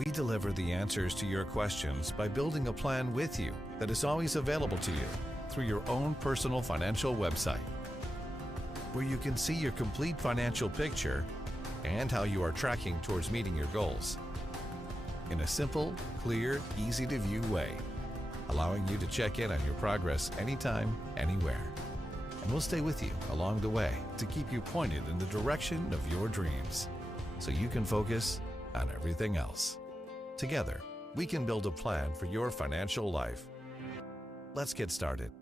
We deliver the answers to your questions by building a plan with you that is always available to you through your own personal financial website, where you can see your complete financial picture and how you are tracking towards meeting your goals in a simple, clear, easy-to-view way, allowing you to check in on your progress anytime, anywhere. And we'll stay with you along the way to keep you pointed in the direction of your dreams so you can focus on everything else. Together, we can build a plan for your financial life. Let's get started.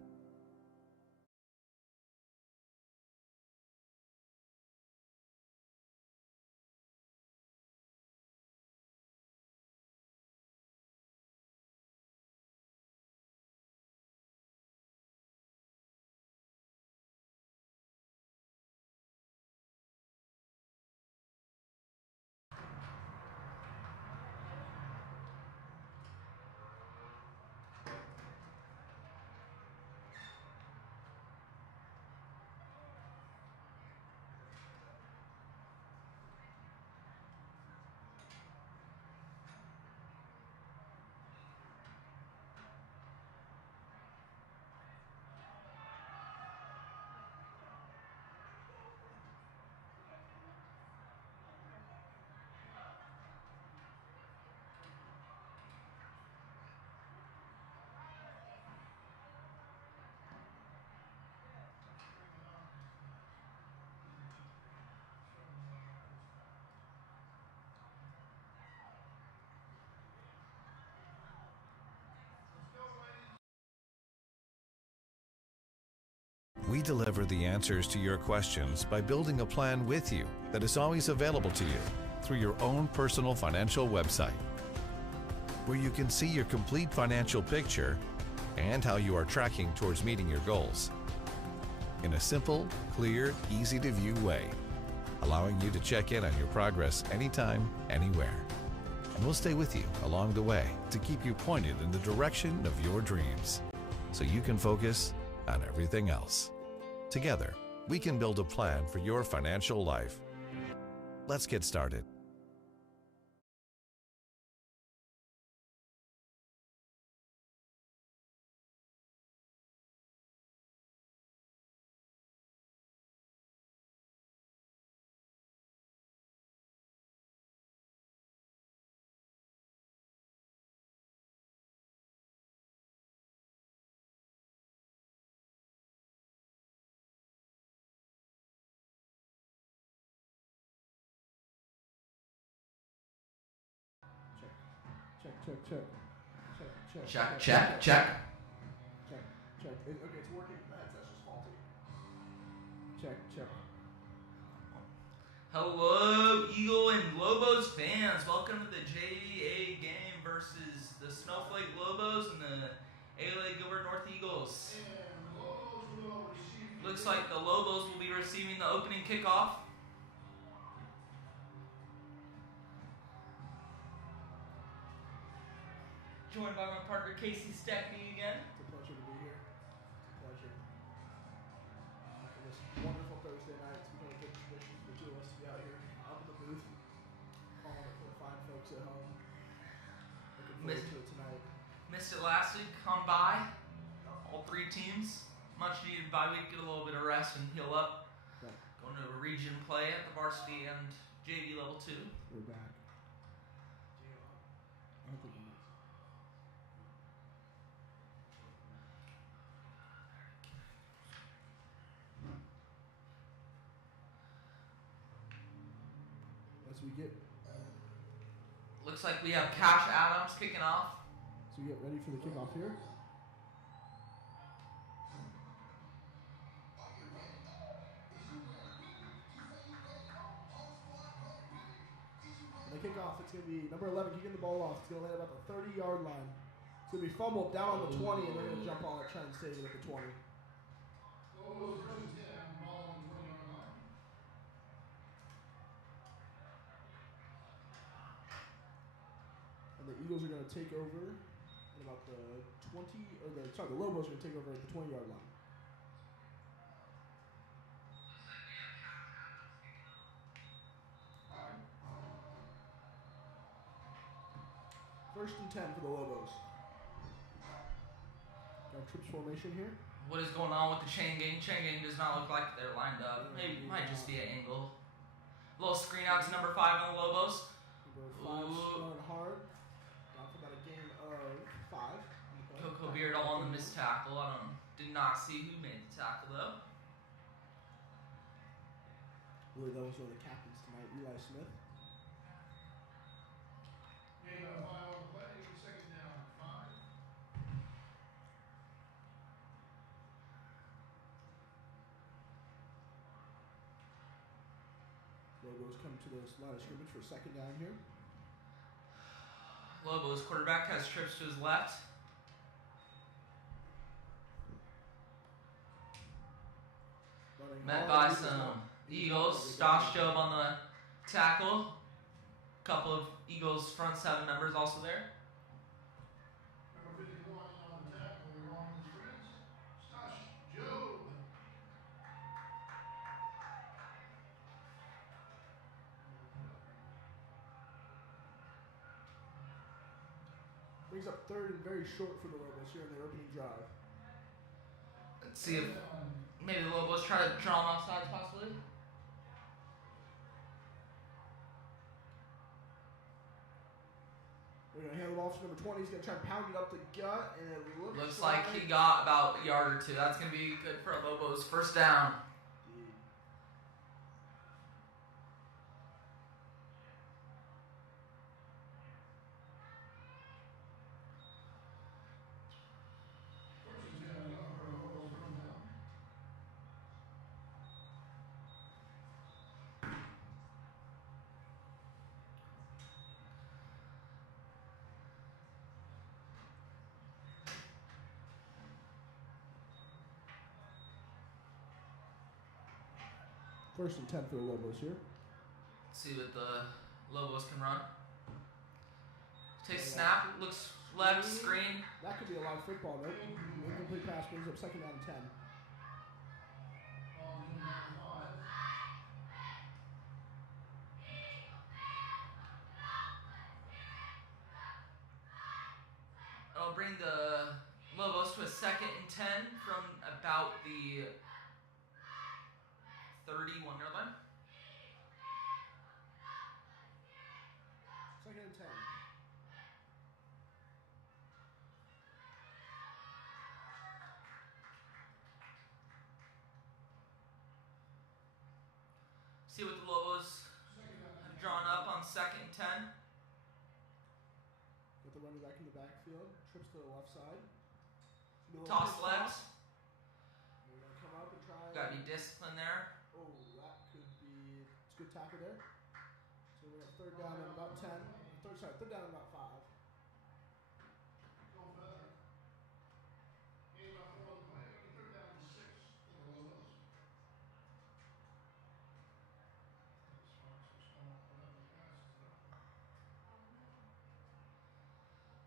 We deliver the answers to your questions by building a plan with you that is always available to you through your own personal financial website, where you can see your complete financial picture and how you are tracking towards meeting your goals in a simple, clear, easy-to-view way, allowing you to check in on your progress anytime, anywhere. And we'll stay with you along the way to keep you pointed in the direction of your dreams so you can focus on everything else. Together, we can build a plan for your financial life. Let's get started. Check. Okay, it's working. The headset's just faulty. Check. Hello, Eagle and Lobos fans. Welcome to the JVA game versus the Snowflake Lobos and the ALAGN North Eagles. Looks like the Lobos will be receiving the opening kickoff. Joined by my partner Casey Steckney again. It's a pleasure to be here. It's a pleasure. On this wonderful Thursday night, it's become a good tradition for the two of us to be out here up in the booth, calling it for the fine folks at home. Looking forward to it tonight. Missed it last week, come by. All three teams. Much needed bye week, get a little bit of rest and heal up. Right. Going to a region play at the varsity and JV level 2. We're back. I don't think we missed. As we get looks like we have Cash Adams kicking off. So we get ready for the kickoff here. And the kickoff, it's going to be number 11 kicking the ball off. It's going to land about the 30-yard line. It's going to be fumbled down on the 20, and they're going to jump on it, try and save it at the 20. The Eagles are going to take over at about the 20, or the Lobos are going to take over at the 20-yard line. and 10 for the Lobos. Got a trips formation here. What is going on with the chain gang? Chain gang does not look like they're lined up. Maybe might just be an angle. Little screen out to number 5 on the Lobos. Number 5 going hard. Down for about a gain of 5. Coco Beard all on the missed tackle. Did not see who made the tackle though. I believe that was one of the captains tonight, Eli Smith. Game 5 on the play, second down, 5. Lobos come to the line of scrimmage for second down here. Lobos quarterback has trips to his left. Met by some Eagles. Stosh Job on the tackle. Couple of Eagles front 7 members also there. Number 51 on the tackle, along with his friends, Stosh Job. Brings up third and very short for the Lobos here in their opening drive. Let's see if maybe the Lobos try to draw them offsides possibly. They're going to hand it off to number 20. He's going to try and pound it up the gut, and it looks like he got about a yard or 2. That's going to be good for a Lobos first down. First and 10 for the Lobos here. Let's see what the Lobos can run. Takes snap, looks left, screen. That could be a live football, though. Incomplete pass brings up second down and 10. It'll bring the Lobos to a second and 10 from about the 31-yard line. Second and 10. See what the Lobos have drawn up on second and 10. Got the running back in the backfield. Trips to the left side. Toss left. We're going to come up and try. Got to be disciplined there. Oh, that could be. It's a good tackle there. So we're at third down and about 10. Third down and about 5. Going better. Game 4 on the play, third down and 6 for the Lobos.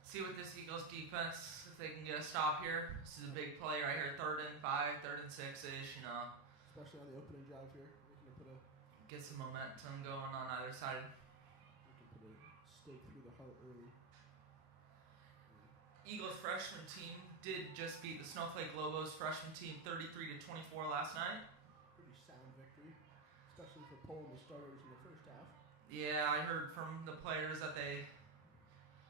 See what this Eagles defense, if they can get a stop here. This is a big play right here. 3rd and 5, 3rd and 6-ish, you know. Especially on the opening drive here. Looking to put a. Get some momentum going on either side. We can put a stake through the heart early. Eagles freshman team did just beat the Snowflake Lobos freshman team 33-24 last night. Pretty sound victory, especially for pulling the starters in the first half. Yeah, I heard from the players that they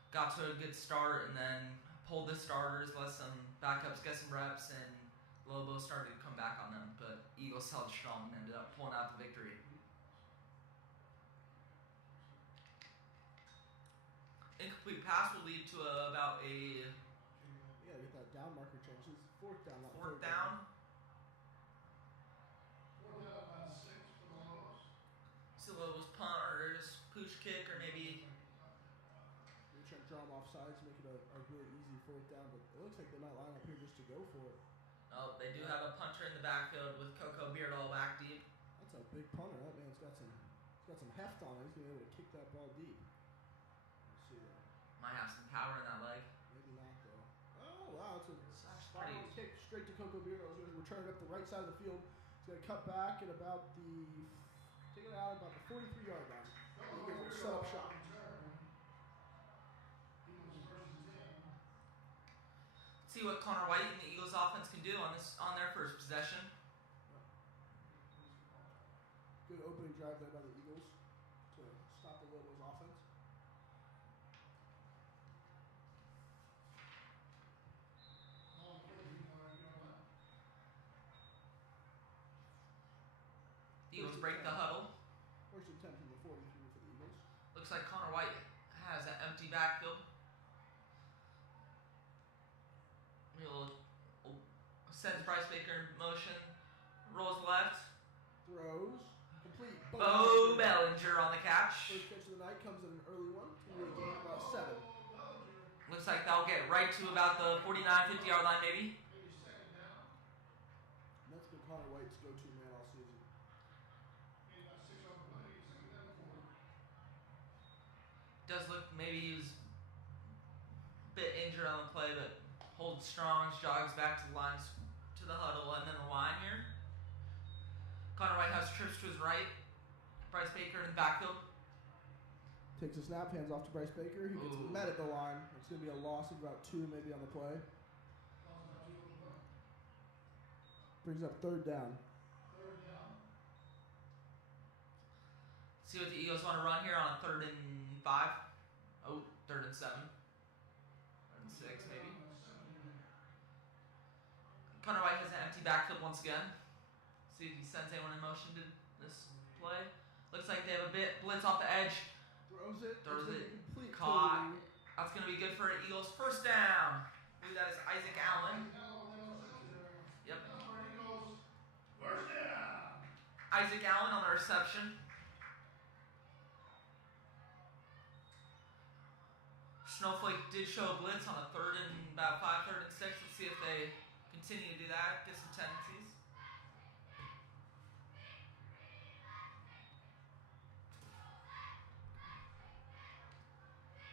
got to a good start and then pulled the starters, let some backups get some reps, and Lobos started to come back on them. But Eagles held strong and ended up pulling out the victory. Incomplete pass will lead to about a Yeah, get that down marker change. It's fourth down, not fourth third down. Fourth down, about 6 for the Lobos. See Lobos punt or just push kick or maybe. They're trying to draw them off sides, make it a really easy fourth down, but it looks like they might line up here just to go for it. Oh, they do have a punter in the backfield with Coco Beard all back deep. That's a big punter. That man's got some heft on it. He's gonna be able to kick that ball deep. Let's see there. Might have some power in that leg. Maybe not though. Oh wow, it's a spot pretty- on kick straight to Coco Beard. He's gonna return it up the right side of the field. He's gonna cut back at about the take it out about the 43-yard line. He gives it a set up shot. He was first See what Connor White and the Eagles offense can do on their first possession. Good opening drive there by the Eagles to stop the Lobos offense. Eagles break the huddle. First and 10 from the 43 for the Eagles. Looks like Connor White has an empty backfield. He'll sends Bryce Baker in motion. Rolls left. Throws. Complete. Bo Bellinger on the catch. First catch of the night comes in an early one. We're going to gain about 7. Looks like that'll get right to about the 49, 50-yard line maybe. And that's been Connor White's go-to man all season. Does look maybe he was a bit injured on the play, but holds strong, jogs back to the lines, to the huddle, and then the line here. Connor White has trips to his right. Bryce Baker in the backfield. Takes a snap, hands off to Bryce Baker. He gets met at the line. It's going to be a loss of about 2 maybe on the play. Brings up 3rd down. See what the Eagles want to run here on 3rd and 5. Oh, 3rd and 7. 3rd and 6 maybe. Connor White has an empty backfield once again. See if he sends anyone in motion to this play. Looks like they have a bit blitz off the edge. Throws it. Complete. Caught. That's going to be good for an Eagles first down. I believe that is Isaac Allen. Yep. First down. Isaac Allen on the reception. Snowflake did show a blitz on a 3rd and about 5, 3rd and 6. Let's see if they continue to do that. Get some tendencies.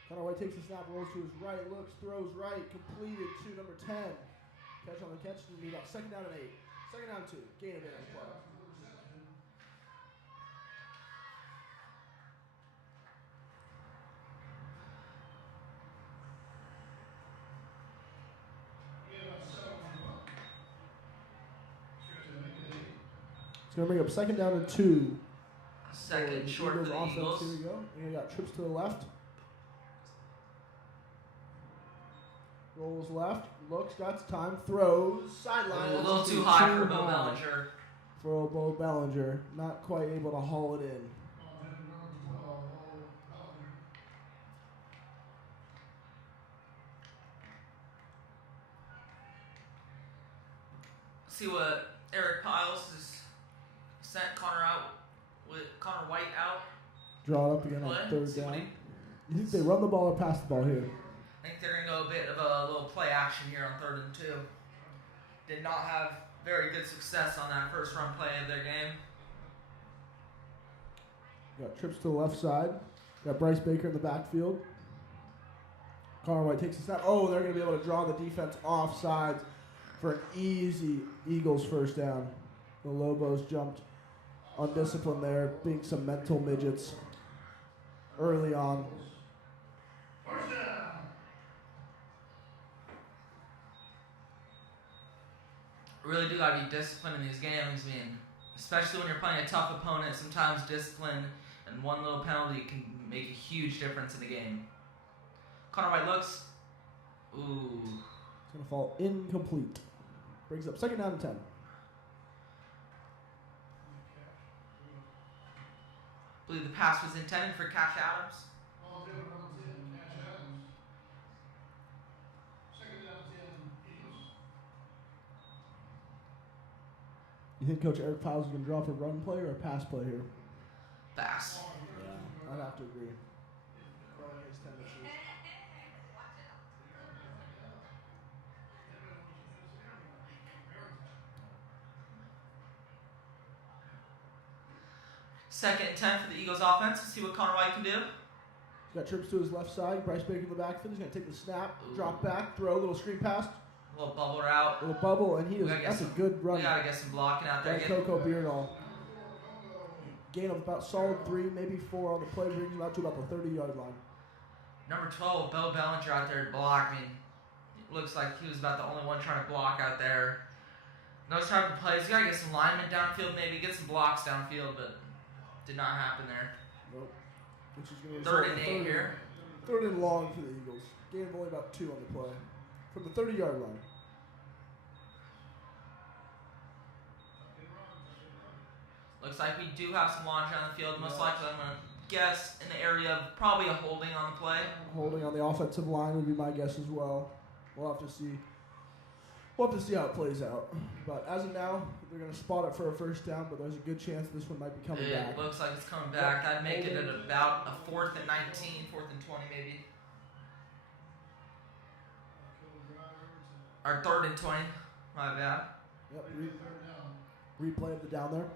Connor White takes the snap, rolls to his right, looks, throws right, completed to number 10. Catch on the catch, and be about 2nd down and 8. 2nd down 2. Gain of 8 on the play. It's going to bring up 2nd down and 2. Second short for the Eagles. Here we go. And you got trips to the left. Rolls left, looks, got time, throws, sideline. A little too high for Bo Bellinger. For Bo Bellinger, not quite able to haul it in. See what Eric Piles has sent Connor White out. Draw it up again on 3rd down. You think they run the ball or pass the ball here? I think they're going to go a bit of a little play action here on 3rd and 2. Did not have very good success on that first run play of their game. Got trips to the left side. Got Bryce Baker in the backfield. Connor White takes a snap. Oh, they're going to be able to draw the defense off sides for an easy Eagles first down. The Lobos jumped undisciplined there, being some mental midgets early on. First down. Really do got to be disciplined in these games. I mean, especially when you're playing a tough opponent, sometimes discipline and one little penalty can make a huge difference in the game. Connor White looks. Ooh. It's going to fall incomplete. Brings up 2nd down and 10. I believe the pass was intended for Cash Adams. You think Coach Eric Piles is going to draw for a run play or a pass play here? Pass. Yeah, I'd have to agree. Knowing his tendencies. Second and 10 for the Eagles offense. Let's see what Connor White can do. He's got trips to his left side. Bryce Baker in the backfield. He's going to take the snap, drop back, throw a little screen pass. A little bubble route. A little bubble, and that's a good run. We got to get some blocking out there. By Coco Beardall. Gain of about solid 3, maybe 4 on the play, brings him out to about the 30-yard line. Number 12, Bo Bellinger out there to block. I mean, looks like he was about the only one trying to block out there. Those type of plays, you gotta get some linemen downfield, maybe get some blocks downfield, but did not happen there. Nope. Which is going to Third and 8 here. Third and long for the Eagles. Gain of only about 2 on the play. From the 30-yard line. Looks like we do have some launch on the field. Most likely, I'm going to guess in the area of probably a holding on the play. Holding on the offensive line would be my guess as well. We'll have to see. We'll have to see how it plays out. But as of now, they're going to spot it for a first down, but there's a good chance this one might be coming back. It looks like it's coming back. That'd make it at about a 4th and 19, 4th and 20 maybe. Or 3rd and 20. My bad. Yep. Replay of the down there.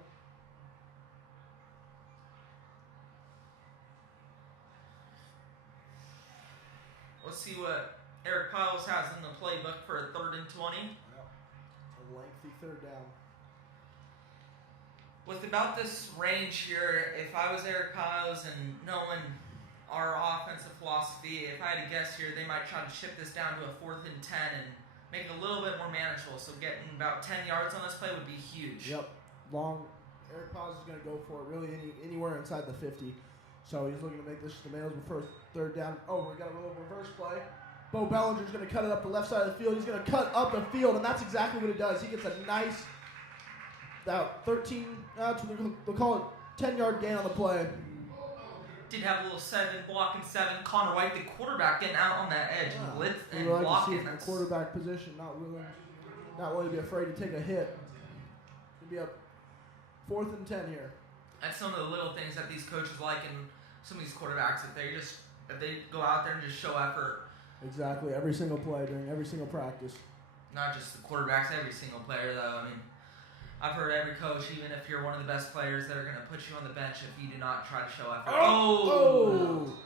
Let's see what Eric Piles has in the playbook for a 3rd and 20. Yep. A lengthy third down. With about this range here, if I was Eric Piles and knowing our offensive philosophy, if I had to guess here, they might try to chip this down to a 4th and 10 and make it a little bit more manageable. So getting about 10 yards on this play would be huge. Yep. Long. Eric Piles is going to go for it really anywhere inside the 50. So he's looking to make this the manageable first third down. Oh, we got a little reverse play. Bo Bellinger's going to cut it up the left side of the field. He's going to cut up the field, and that's exactly what he does. He gets a nice, about 13, they'll call it 10-yard gain on the play. Did have a little 7, blocking 7. Connor White, the quarterback, getting out on that edge and blitz and like blocking. From the quarterback position, not willing to be afraid to take a hit. It'll be a 4th and 10 here. That's some of the little things that these coaches like in some of these quarterbacks. If they go out there and just show effort. Exactly. Every single play during every single practice. Not just the quarterbacks, every single player though. I mean, I've heard every coach, even if you're one of the best players, that are going to put you on the bench if you do not try to show effort. Oh!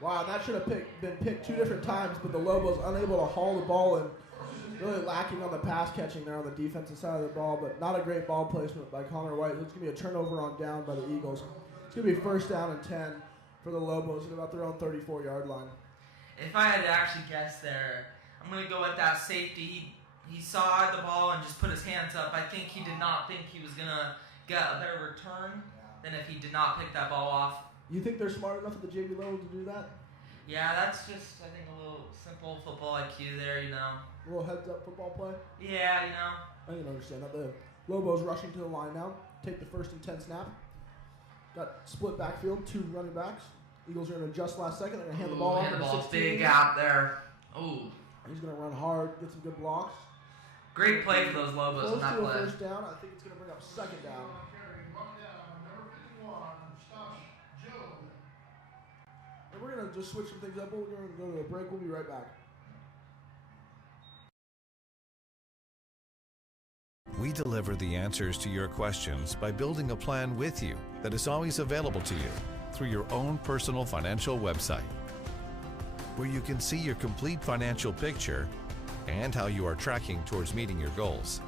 Wow, that should have been picked 2 different times, but the Lobos unable to haul the ball and really lacking on the pass catching there on the defensive side of the ball, but not a great ball placement by Connor White. It's going to be a turnover on down by the Eagles. It's going to be 1st down and 10 for the Lobos at about their own 34-yard line. If I had to actually guess there, I'm going to go with that safety. He saw the ball and just put his hands up. I think he did not think he was going to get a better return than if he did not pick that ball off. You think they're smart enough at the JV level to do that? Yeah, that's just, I think, a little simple football IQ there, you know. A little heads-up football play? Yeah, you know. I can understand that. The Lobos rushing to the line now. Take the 1st and 10 snap. Got split backfield, 2 running backs. Eagles are going to adjust last second. They're going to hand the ball off. Hand the ball, big out there. Ooh. He's going to run hard, get some good blocks. Great play for those Lobos in that play. Close to a 1st down. I think it's going to bring up 2nd down. And we're going to just switch some things up. We're going to go to a break. We'll be right back. We deliver the answers to your questions by building a plan with you that is always available to you through your own personal financial website, where you can see your complete financial picture and how you are tracking towards meeting your goals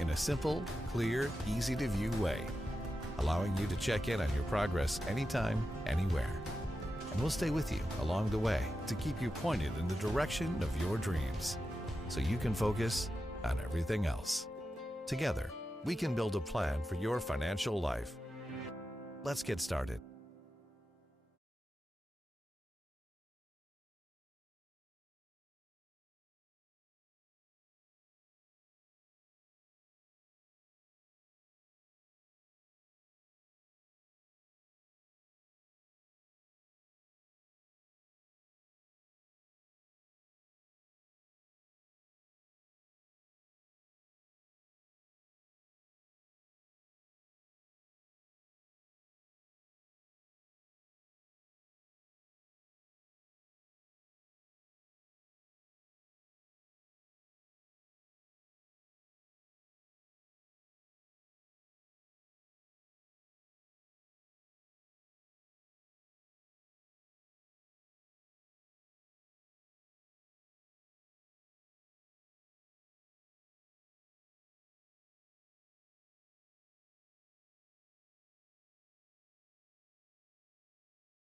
in a simple, clear, easy-to-view way, allowing you to check in on your progress anytime, anywhere. And we'll stay with you along the way to keep you pointed in the direction of your dreams so you can focus on everything else. Together, we can build a plan for your financial life. Let's get started.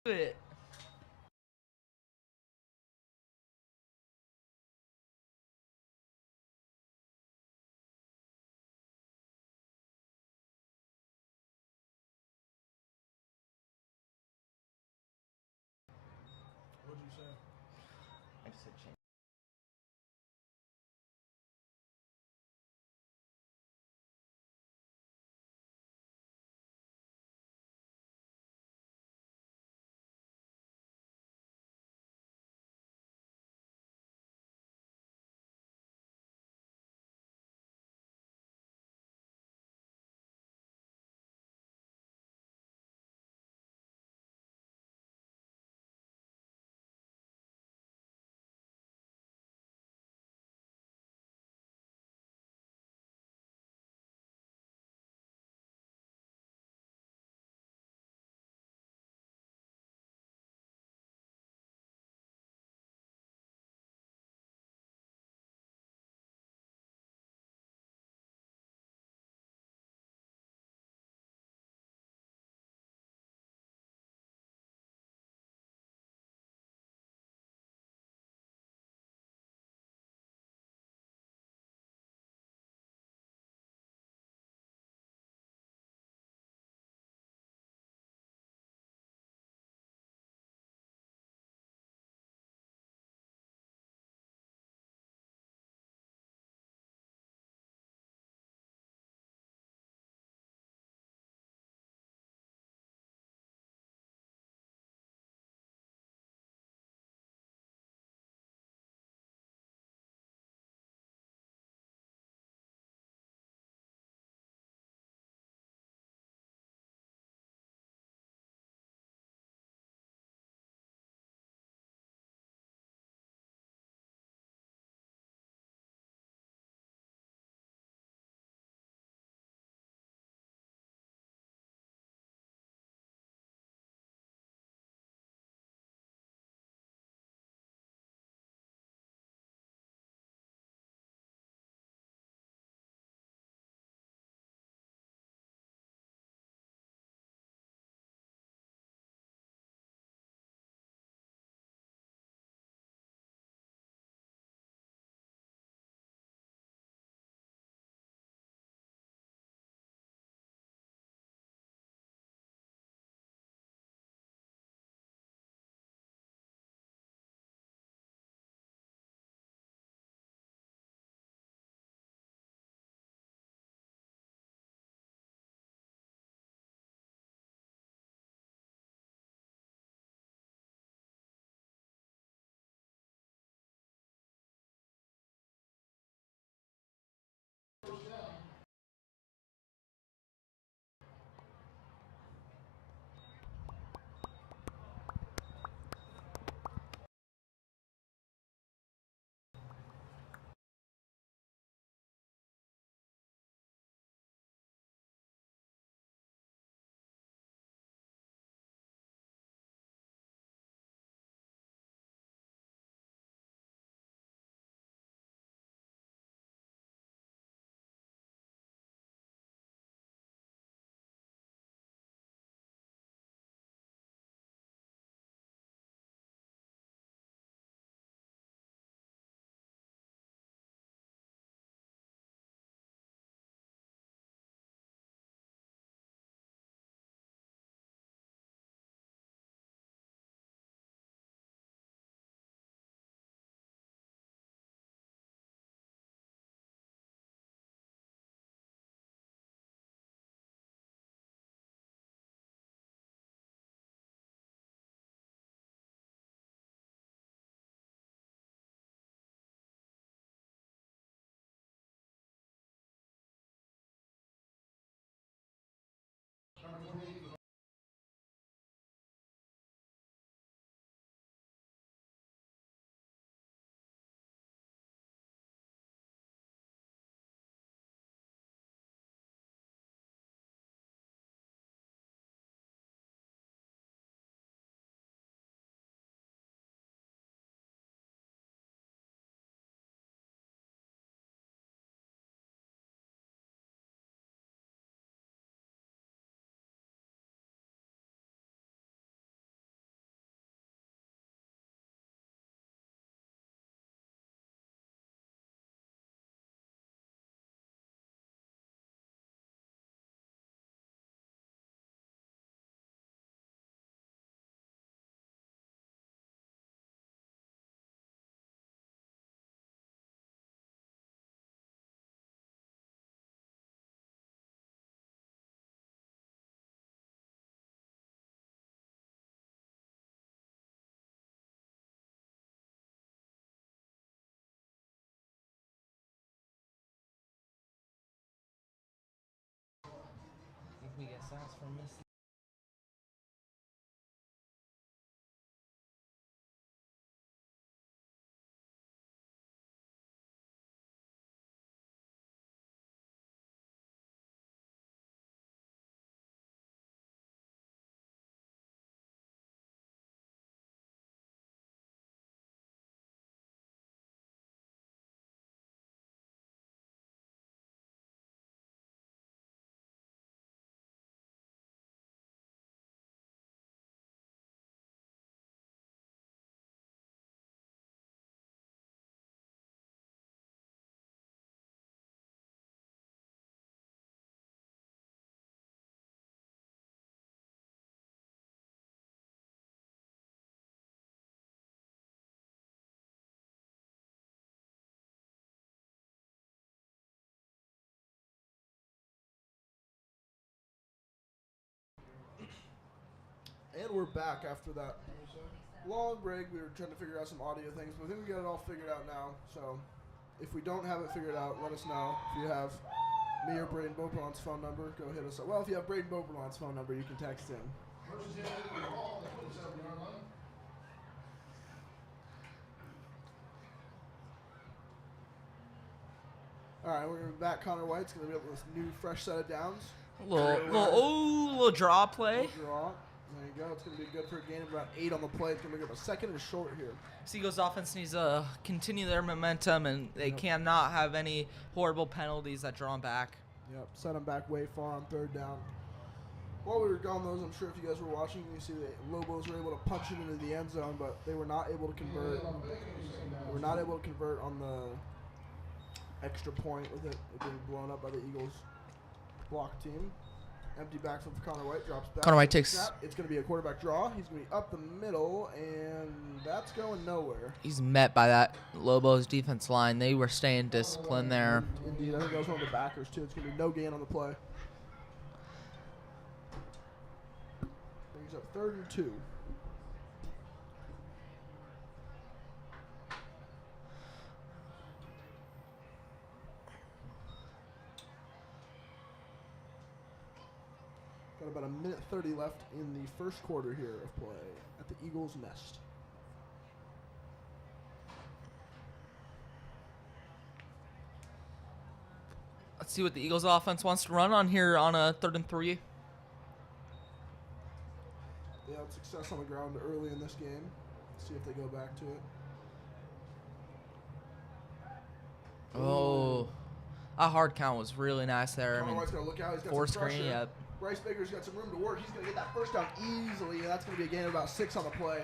It. sacks for Miss. And we're back after that long break. We were trying to figure out some audio things, but I think we got it all figured out now. So if we don't have it figured out, let us know. If you have me or Braden Beauplan's phone number, go hit us up. Well, if you have Braden Beauplan's phone number, you can text him. Versus hit the ball on the 27-yard line. All right, we're going to be back. Connor White's going to be able to new fresh set of downs. Little draw play. Little draw. There you go. It's going to be good for a gain of about 8 on the play. It's going to be a second and short here. Seagulls offense needs to continue their momentum, and they cannot have any horrible penalties that draw them back. Yep, set them back way far on third down. While we were gone, those, I'm sure if you guys were watching, you see the Lobos were able to punch it into the end zone, but they were not able to convert. They were not able to convert on the extra point with it being blown up by the Eagles block team. Empty backfield for Connor White, drops back. Connor White takes. Snap. It's going to be a quarterback draw. He's going to be up the middle, and that's going nowhere. He's met by that Lobos defense line. They were staying disciplined there. Indeed, I think that was one of the backers too. It's going to be no gain on the play. Brings up 3rd and 2. Got about a minute 30 left in the first quarter here of play at the Eagles' nest. Let's see what the Eagles offense wants to run on here on a 3rd and 3. They had success on the ground early in this game. Let's see if they go back to it. Oh, a hard count was really nice there. Connor White's going to look out. He's got Four some pressure. screen, yep. Bryce Baker's got some room to work. He's going to get that first down easily, and that's going to be a gain of about 6 on the play.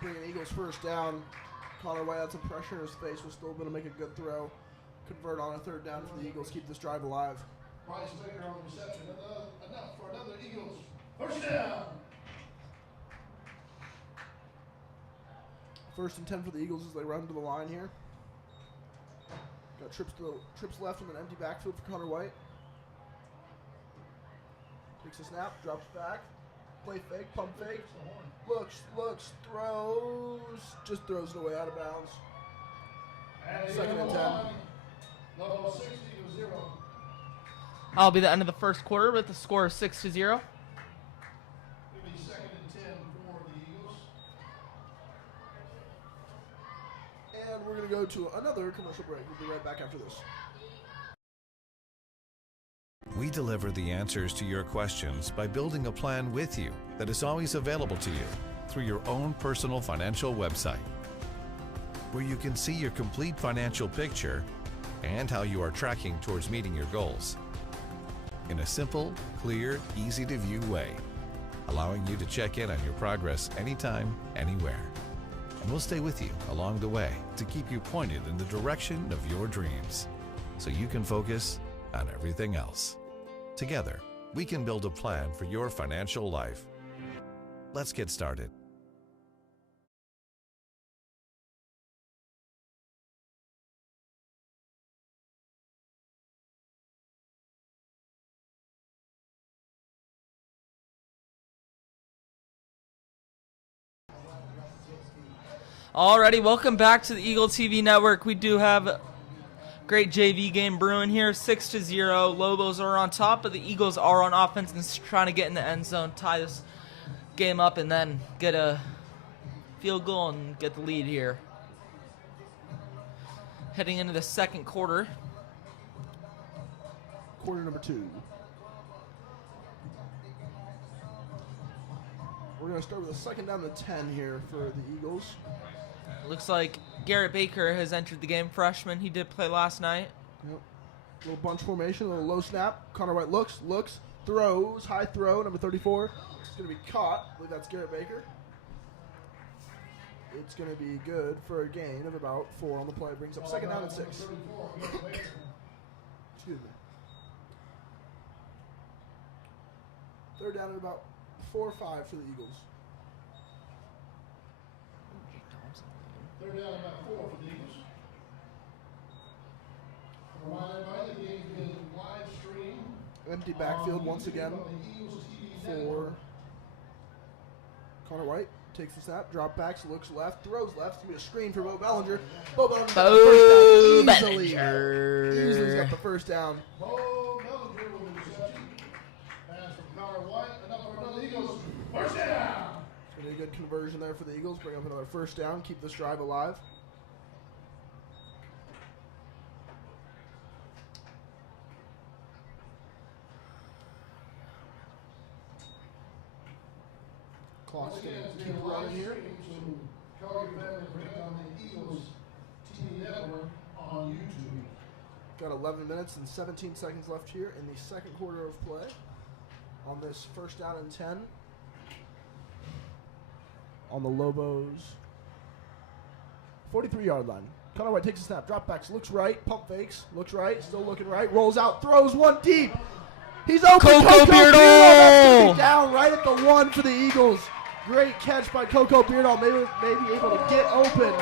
Bringing Eagles first down. Connor White had some pressure in his face. Was still going to make a good throw. Convert on a 3rd down for the Eagles. Keep this drive alive. Bryce Baker on the reception. Enough for another Eagles first down. 1st and 10 for the Eagles as they run to the line here. Got trips left and an empty backfield for Connor White. Takes a snap, drops back. Play fake, pump fake. Looks, throws. Just throws it away out of bounds. 2nd and 10. Lobos 60 to 0. That'll be the end of the first quarter with the score of 6-0. It'll be 2nd and 10 for the Eagles. And we're going to go to another commercial break. We'll be right back after this. We deliver the answers to your questions by building a plan with you that is always available to you through your own personal financial website, where you can see your complete financial picture and how you are tracking towards meeting your goals in a simple, clear, easy-to-view way, allowing you to check in on your progress anytime, anywhere. And we'll stay with you along the way to keep you pointed in the direction of your dreams so you can focus on everything else. Together, we can build a plan for your financial life. Let's get started. Alrighty, welcome back to the Eagle TV Network. We do have Great JV game brewing here, 6-0. Lobos are on top, but the Eagles are on offense and trying to get in the end zone, tie this game up, and then get a field goal and get the lead here. Heading into the second quarter. Quarter number 2. We're going to start with a second down to 10 here for the Eagles. Looks like Garrett Baker has entered the game, freshman. He did play last night. Yep. Little bunch formation, a little low snap. Connor White looks, throws, high throw, number 34. It's going to be caught. I believe that's Garrett Baker. It's going to be good for a gain of about 4 on the play. Brings up second down and 6. Excuse me. Third down at about 4 or 5 for the Eagles. Third down about 4 for the Eagles. Remind everybody the game is live stream. Empty backfield once again for Connor White. Takes the snap, drop backs, looks left, throws left. It's going to be a screen for Bo Bellinger. Bo Bellinger got the first down easily. Easily got the first down. Bo Bellinger with the reception. Pass from Connor White. Enough for another Eagles. First down. It's going to be a good conversion there for the Eagles. Bring up another first down. Keep this drive alive. Clock's going to keep running here. Calgary family bring on the Eagles TV network on YouTube. Got 11 minutes and 17 seconds left here in the second quarter of play on this first down and 10 on the Lobos 43-yard line. Connor White takes a snap, drop backs, looks right, pump fakes, looks right, still looking right, rolls out, throws one deep. He's open. Coco Beardall! That's going to be down right at the 1 for the Eagles. Great catch by Coco Beardall. Maybe able to get open,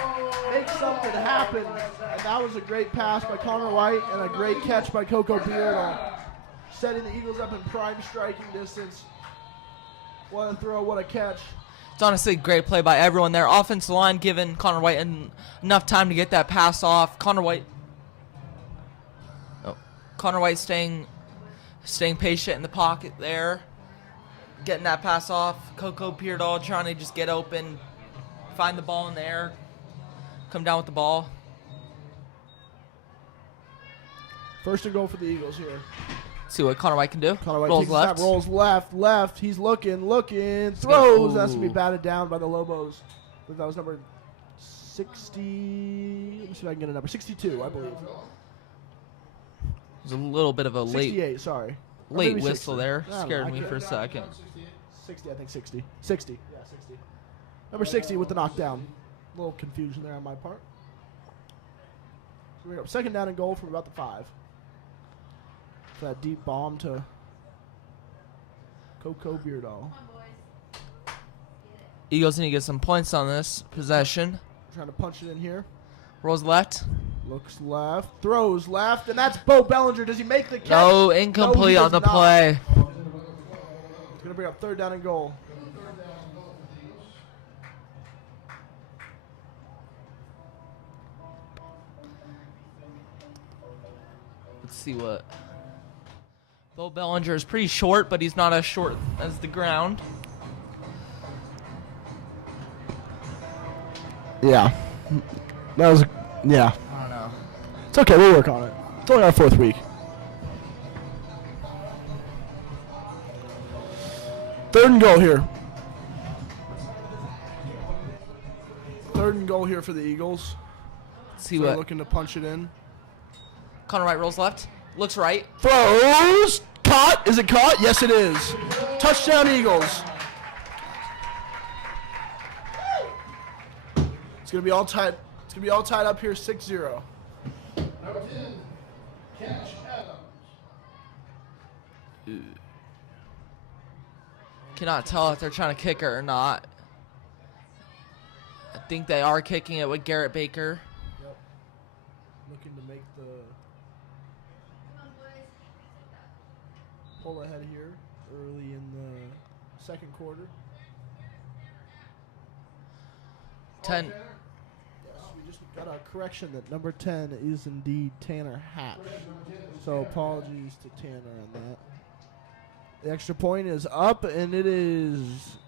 make something happen. And that was a great pass by Connor White and a great catch by Coco Beardall, setting the Eagles up in prime striking distance. What a throw, what a catch. It's honestly a great play by everyone there. Offensive line giving Connor White enough time to get that pass off. Connor White staying patient in the pocket there, getting that pass off. Coco Beardall trying to just get open, find the ball in the air, come down with the ball. First and goal for the Eagles here. See what Connor White can do. Connor White rolls takes a left. snap, rolls left. He's looking, throws. That's going to be batted down by the Lobos. I believe that was number 60. Let me see if I can get a number. 62, I believe. It was a little bit of a 68, sorry. Or late maybe whistle 60. there. I don't know, Scared I me can't- for a second. 60, I think 60. 60. Yeah, 60. Number 60 with the knockdown. A little confusion there on my part. So we go second down and goal from about the 5. For that deep bomb to Coco Beardall. Eagles need to get some points on this possession. Trying to punch it in here. Rolls left. Looks left. Throws left. And that's Bo Bellinger. Does he make the catch? No, incomplete No, he on the does not. play. It's going to bring up third down and goal. Let's see what. Bo Bellinger is pretty short, but he's not as short as the ground. Yeah. That was, yeah. I don't know. It's okay. We'll work on it. It's only our 4th week. Third and goal here. Third and goal here for the Eagles. Let's see So they're what. looking to punch it in. Connor White rolls left. Looks right. Throws. Caught. Is it caught? Yes, it is. Touchdown, Eagles. It's gonna be all tied. It's gonna be all tied up here, 6-0. Number 10, Cash Adams. Cannot tell if they're trying to kick it or not. I think they are kicking it with Garrett Baker. Yep. Looking to make the pull ahead here early in the second quarter. 10. Yes, we just got a correction that number 10 is indeed Tanner Hatch. So apologies to Tanner on that. The extra point is up, and it is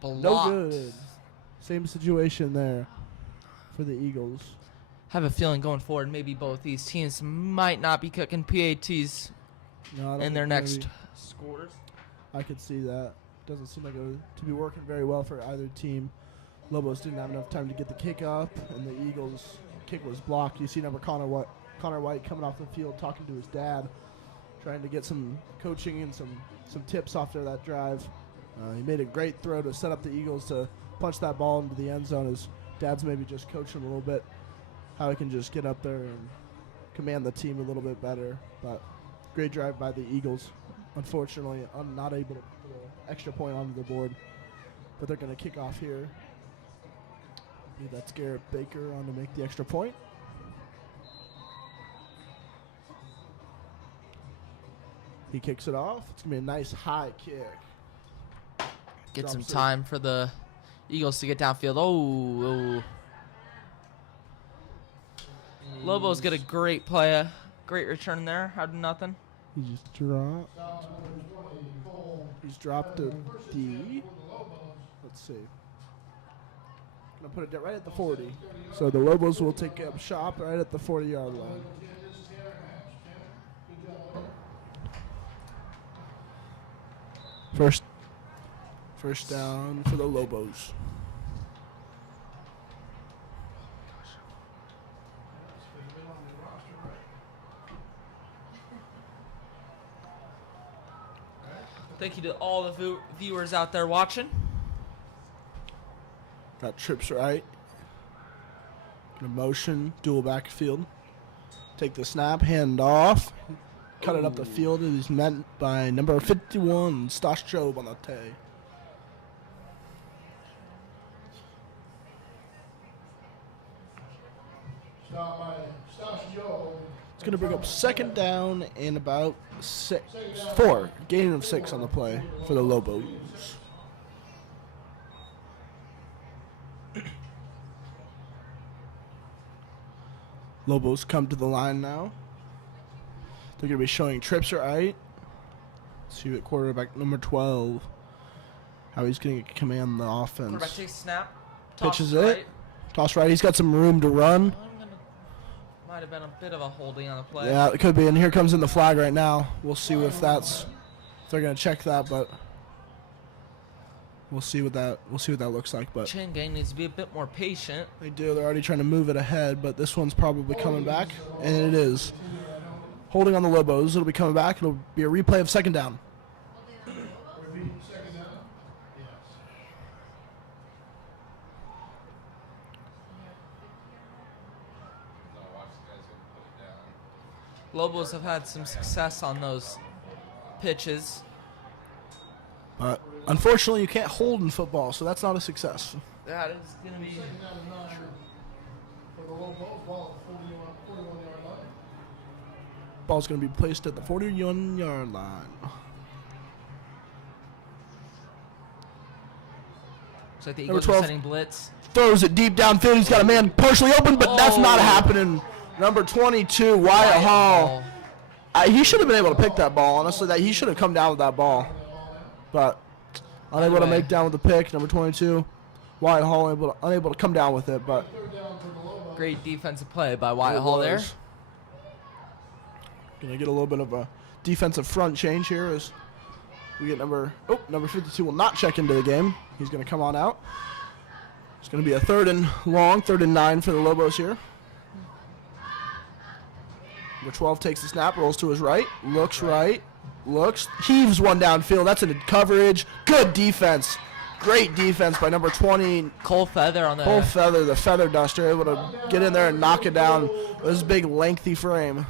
no Blocked. good. Same situation there for the Eagles. Have a feeling going forward, maybe both these teams might not be cooking PATs No, I don't in think their maybe- next scores. I could see that. Doesn't seem like it to be working very well for either team. Lobos didn't have enough time to get the kick up, and the Eagles' kick was blocked. You see number Connor White coming off the field talking to his dad, trying to get some coaching and some tips after that drive. He made a great throw to set up the Eagles to punch that ball into the end zone. His dad's maybe just coaching him a little bit how he can just get up there and command the team a little bit better. But great drive by the Eagles. Unfortunately, I'm not able to put an extra point onto the board, but they're going to kick off here. I believe that's Garrett Baker on to make the extra point. He kicks it off. It's going to be a nice high kick. Get some Drops it. time for the Eagles to get downfield. Oh. Lobos get a great play, great return there. How to nothing. He just dropped. He's dropped a D. Let's see. Gonna put it right at the 40. So the Lobos will take up shop right at the 40-yard line. First down for the Lobos. Thank you to all the viewers out there watching. Got trips right. Gonna motion, dual backfield. Take the snap, hand off. Cut it up the field. It is meant by number 51, Stosh Job on the tay. Stop by Stosh Joe. It's going to bring up second down and about 4. Gain of 6 on the play for the Lobos. Lobos come to the line now. They're going to be showing trips right. See what quarterback number 12, how he's going to command the offense. Quarterback takes a snap. Pitches tosses it. Toss right. He's got some room to run. Might have been a bit of a holding on the play. Yeah, it could be. And here comes in the flag right now. We'll see if they're going to check that, but we'll see what that looks like. But Chin Gang needs to be a bit more patient. they do. They're already trying to move it ahead, but this one's probably coming back, and it is. Holding on the Lobos. It'll be coming back. It'll be a replay of second down. Repeat second down. Yes. Lobos have had some success on those pitches. But unfortunately, you can't hold in football, so that's not a success. That is going to be... Second down and 9 for the Lobos. Ball at the 41-yard line. Ball's going to be placed at the 41-yard line. Looks like the Number Eagles are 12. sending blitz. Throws it deep downfield. He's got a man partially open, but that's not Oh. happening. Number 22, Wyatt Hall. He should have been able to pick that ball, honestly. He should have come down with that ball. But unable to Anyway. make down with the pick. Number 22, Wyatt Hall unable to come down with it. But Third down for the Lobos. Great defensive play by Wyatt Hall there. Going to get a little bit of a defensive front change here as we get number 52 will not check into the game. He's going to come on out. It's going to be a 3rd and 9 for the Lobos here. Number 12 takes the snap, rolls to his right, looks, heaves one downfield. That's in coverage. Good defense. Great defense by number 20, Cole Feather on the... Cole Feather, the feather duster, able to get in there and knock it down with his big, lengthy frame.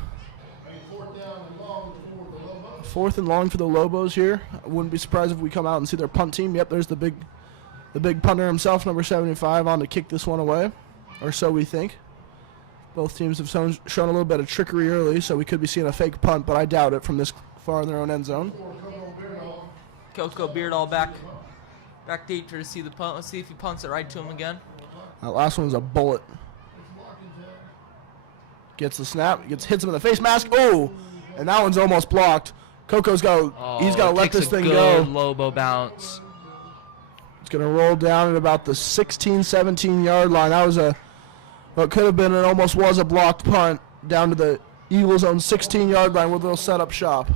Fourth down and long for the Lobos. 4th and long for the Lobos here. I wouldn't be surprised if we come out and see their punt team. Yep, there's the big punter himself, number 75, on to kick this one away, or so we think. Both teams have shown a little bit of trickery early, so we could be seeing a fake punt, but I doubt it from this far in their own end zone. Coco Beardall back deep to see the punt. Let's see if he punts it right to him again. That last one was a bullet. Gets the snap. Hits him in the face mask. Oh, and that one's almost blocked. Coco's got. He's got to let this thing go. Lobo bounce. It's going to roll down at about the 16, 17-yard line. That was what could have been and almost was a blocked punt down to the Eagles' own 16-yard line where they'll set up shop.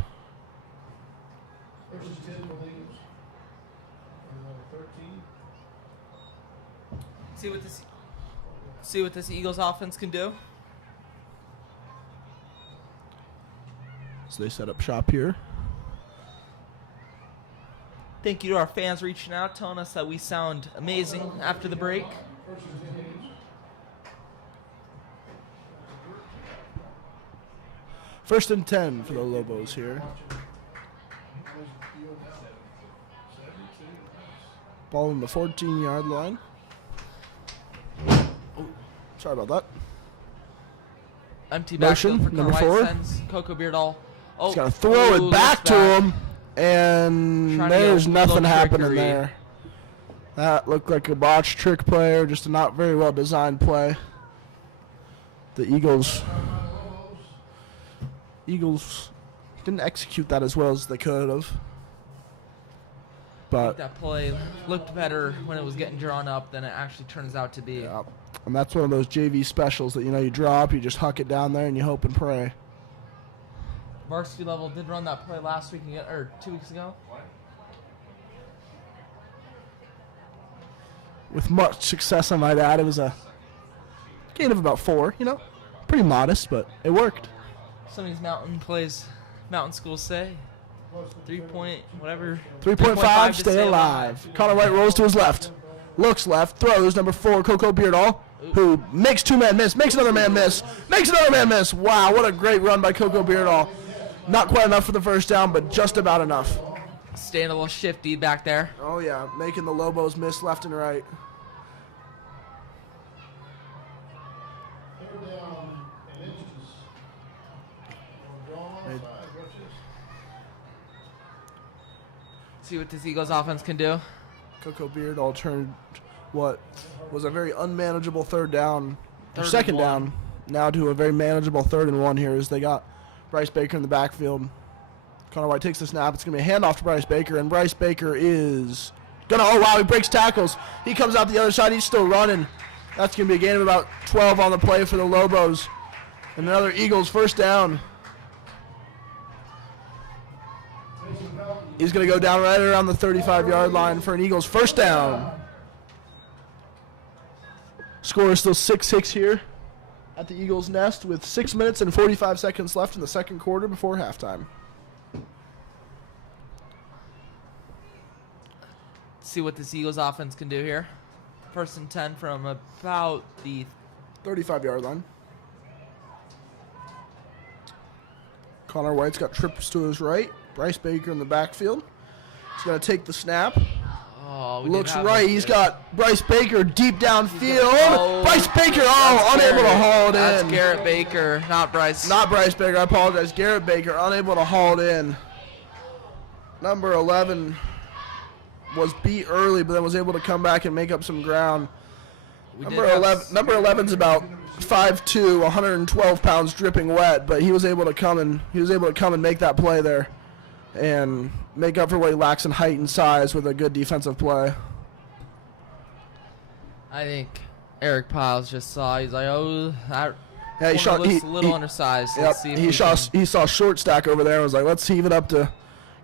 First and 10 for the Eagles. Number 13. See what this Eagles offense can do. So they set up shop here. Thank you to our fans reaching out, telling us that we sound amazing after the break. First and 10 Eagles. First and 10 for the Lobos here. Ball on the 14-yard line. Oh, sorry about that. Empty Motion, backfield for number Connor 4. White sends Coco Beardall. Oh, He's got to throw it back to him, and Trying to get there's a nothing little happening trickery. there. That looked like a botched trick play or just a not very well designed play. The Eagles didn't execute that as well as they could have. But that play looked better when it was getting drawn up than it actually turns out to be. yeah, and that's one of those JV specials that you drop, you just huck it down there and you hope and pray. Varsity level did run that play last week or 2 weeks ago. With much success, I might add. It was a gain of about 4, pretty modest, but it worked. Some of these mountain schools say 3-point, whatever. 3.5, stay alive. Connor White rolls to his left. Looks left, throws, number 4, Coco Beardall, who makes 2-man miss, makes another man miss, makes another man miss. Wow, what a great run by Coco Beardall. Not quite enough for the first down, but just about enough. Staying a little shifty back there. Oh, yeah, making the Lobos miss left and right. Third down and inches. Drawn, 5 rushes. See what this Eagles offense can do. Coco Beardall turned what was a very unmanageable third down, or Third and second 1. down, now to a very manageable 3rd and 1 here as they got Bryce Baker in the backfield. Connor White takes the snap. It's going to be a handoff to Bryce Baker, and Bryce Baker is going to, oh, wow, he breaks tackles. He comes out the other side. He's still running. That's going to be a gain of about 12 on the play for the Lobos. And another Eagles first down. He's going to go down right around the 35-yard line for an Eagles first down. Score is still 6-6 here at the Eagles' nest with 6 minutes and 45 seconds left in the second quarter before halftime. See what this Eagles offense can do here. First and 10 from about the 35-yard line. Connor White's got trips to his right. Bryce Baker in the backfield. He's going to take the snap. Oh, we Looks did have right. a- He's got Bryce Baker deep downfield. Bryce Baker, That's unable to Garrett. haul it That's in. Garrett Baker, not Bryce. Not Bryce Baker. I apologize. Garrett Baker, unable to haul it in. Number 11 was beat early, but then was able to come back and make up some ground. Number 11's about 5'2", 112 pounds, dripping wet, but he was able to come and make that play there, and make up for what he lacks in height and size with a good defensive play. I think Eric Piles just saw. He's like, oh, that Yeah, corner looks a little undersized. Yep, Let's see if he we saw can- he saw short stack over there and was like, let's heave it up to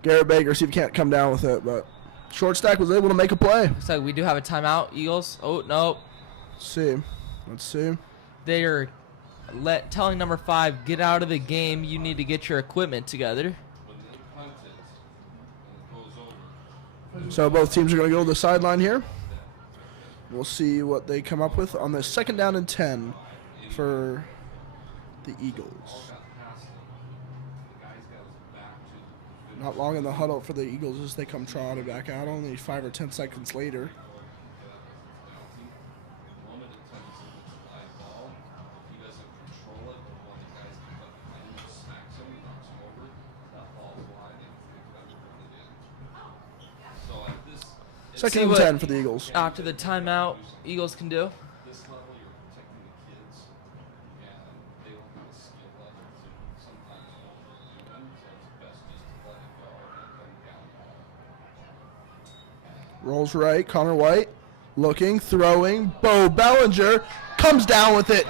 Garrett Baker, see if he can't come down with it. But short stack was able to make a play. So we do have a timeout, Eagles. Oh no, Let's see. they're telling number 5, get out of the game. You need to get your equipment together. So both teams are going to go to the sideline here. We'll see what they come up with on the second down and 10 for the Eagles. Not long in the huddle for the Eagles as they come trotting back out, only 5 or 10 seconds later. Second and 10 for the Eagles. After the timeout, Eagles can do. Rolls right. Connor White looking, throwing. Bo Bellinger comes down with it.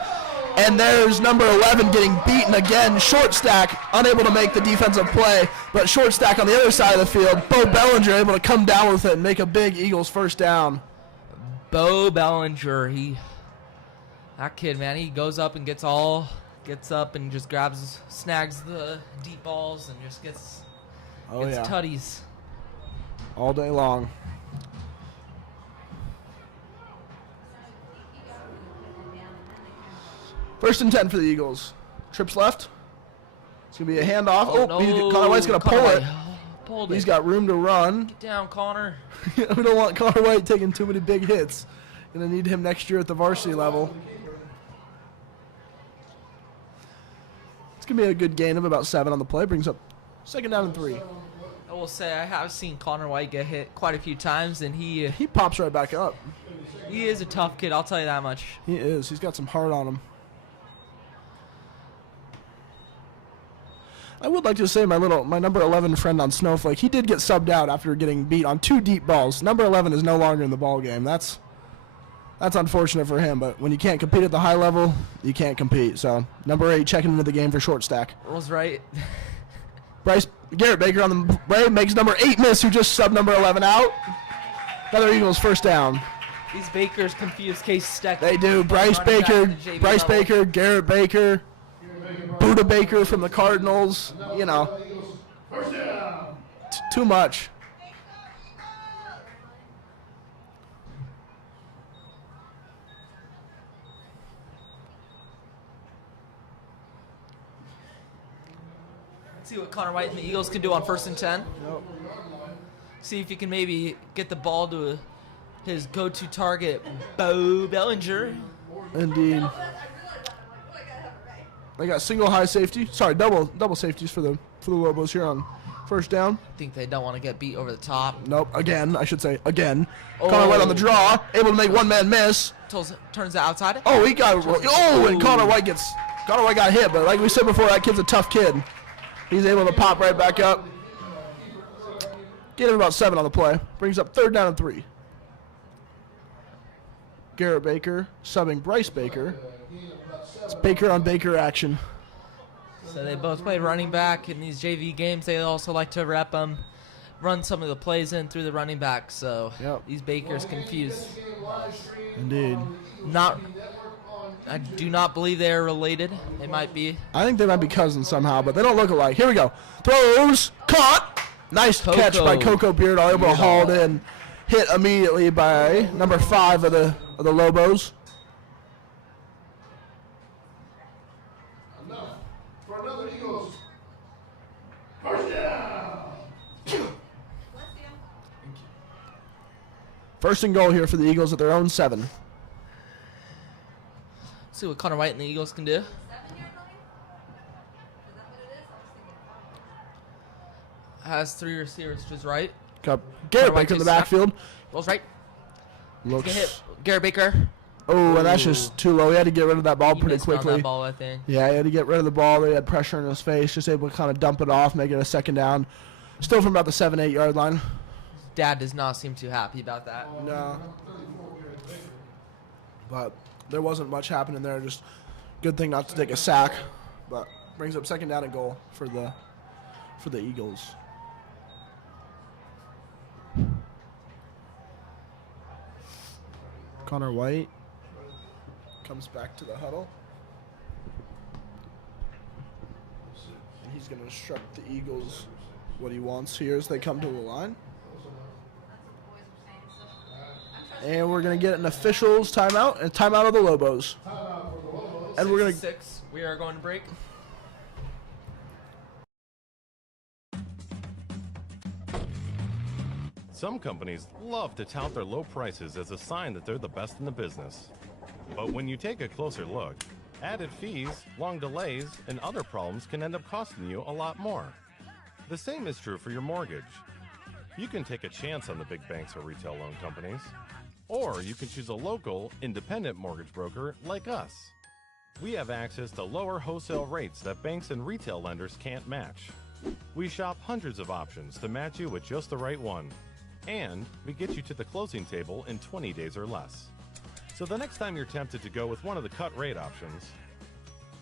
And there's number 11 getting beaten again. Short stack, unable to make the defensive play, but short stack on the other side of the field. Bo Bellinger able to come down with it and make a big Eagles first down. Bo Bellinger, that kid, man, he goes up and gets up and just snags the deep balls and just gets tutties all day long. First and 10 for the Eagles. Trips left. It's going to be a handoff. No. Connor White's going to pull it. Pulled He's it. got room to run. Get down, Connor. We don't want Connor White taking too many big hits. Going to need him next year at the varsity level. It's going to be a good gain of about 7 on the play. Brings up second down and 3. I will say I have seen Connor White get hit quite a few times, and he pops right back up. He is a tough kid, I'll tell you that much. He is. He's got some heart on him. I would like to say my number 11 friend on Snowflake, he did get subbed out after getting beat on 2 deep balls. Number 11 is no longer in the ball game. That's unfortunate for him, but when you can't compete at the high level, you can't compete. So number 8 checking into the game for short stack. Rolls right. Garrett Baker on the play makes number 8 miss, who just subbed number 11 out. Another Eagles first down. These Bakers confuse Case Steck. They do. Bryce Baker, Garrett Baker, Buda Baker from the Cardinals. You know, too much. Let's see what Connor White and the Eagles can do on first and 10. Yep. See if he can maybe get the ball to his go-to target, Bo Bellinger. Indeed. They got single high safety. Sorry, double safeties for the Lobos here on first down. I think they don't want to get beat over the top. Nope. Again, I should say again. Connor White on the draw, able to make one man miss. Turns it outside. Oh, he got. And Connor White got hit, but like we said before, that kid's a tough kid. He's able to pop right back up. Get him about 7 on the play. Brings up third down and 3. Garrett Baker subbing Bryce Baker. It's Baker on Baker action. So they both play running back in these JV games. They also like to run some of the plays in through the running back. So These Bakers confused. Indeed. I do not believe they are related. They might be. I think they might be cousins somehow, but they don't look alike. Here we go. Throws. Caught. Nice catch by Coco Beard. All able to haul it in. Hit immediately by number 5 of the Lobos. Enough for another Eagles. First down. First and goal here for the Eagles at their own 7. See what Connor White and the Eagles can do. Has 3 receivers to his right. Got Garrett Baker in the backfield. Rolls right. Looks. Hit Garrett Baker. Oh, and that's just too low. He had to get rid of that ball pretty quickly. On that ball, I think. Yeah, he had to get rid of the ball. They had pressure in his face. Just able to kind of dump it off, make it a second down. Still from about the 7-8 yard line. Dad does not seem too happy about that. No. But there wasn't much happening there. Just good thing not to take a sack. But brings up second down and goal for the Eagles. Connor White comes back to the huddle. And he's going to instruct the Eagles what he wants here as they come to the line. And we're going to get an officials timeout and timeout of the Lobos. And we're going to 6. We are going to break. Some companies love to tout their low prices as a sign that they're the best in the business. But when you take a closer look, added fees, long delays, and other problems can end up costing you a lot more. The same is true for your mortgage. You can take a chance on the big banks or retail loan companies, or you can choose a local, independent mortgage broker like us. We have access to lower wholesale rates that banks and retail lenders can't match. We shop hundreds of options to match you with just the right one. And we get you to the closing table in 20 days or less. So the next time you're tempted to go with one of the cut rate options,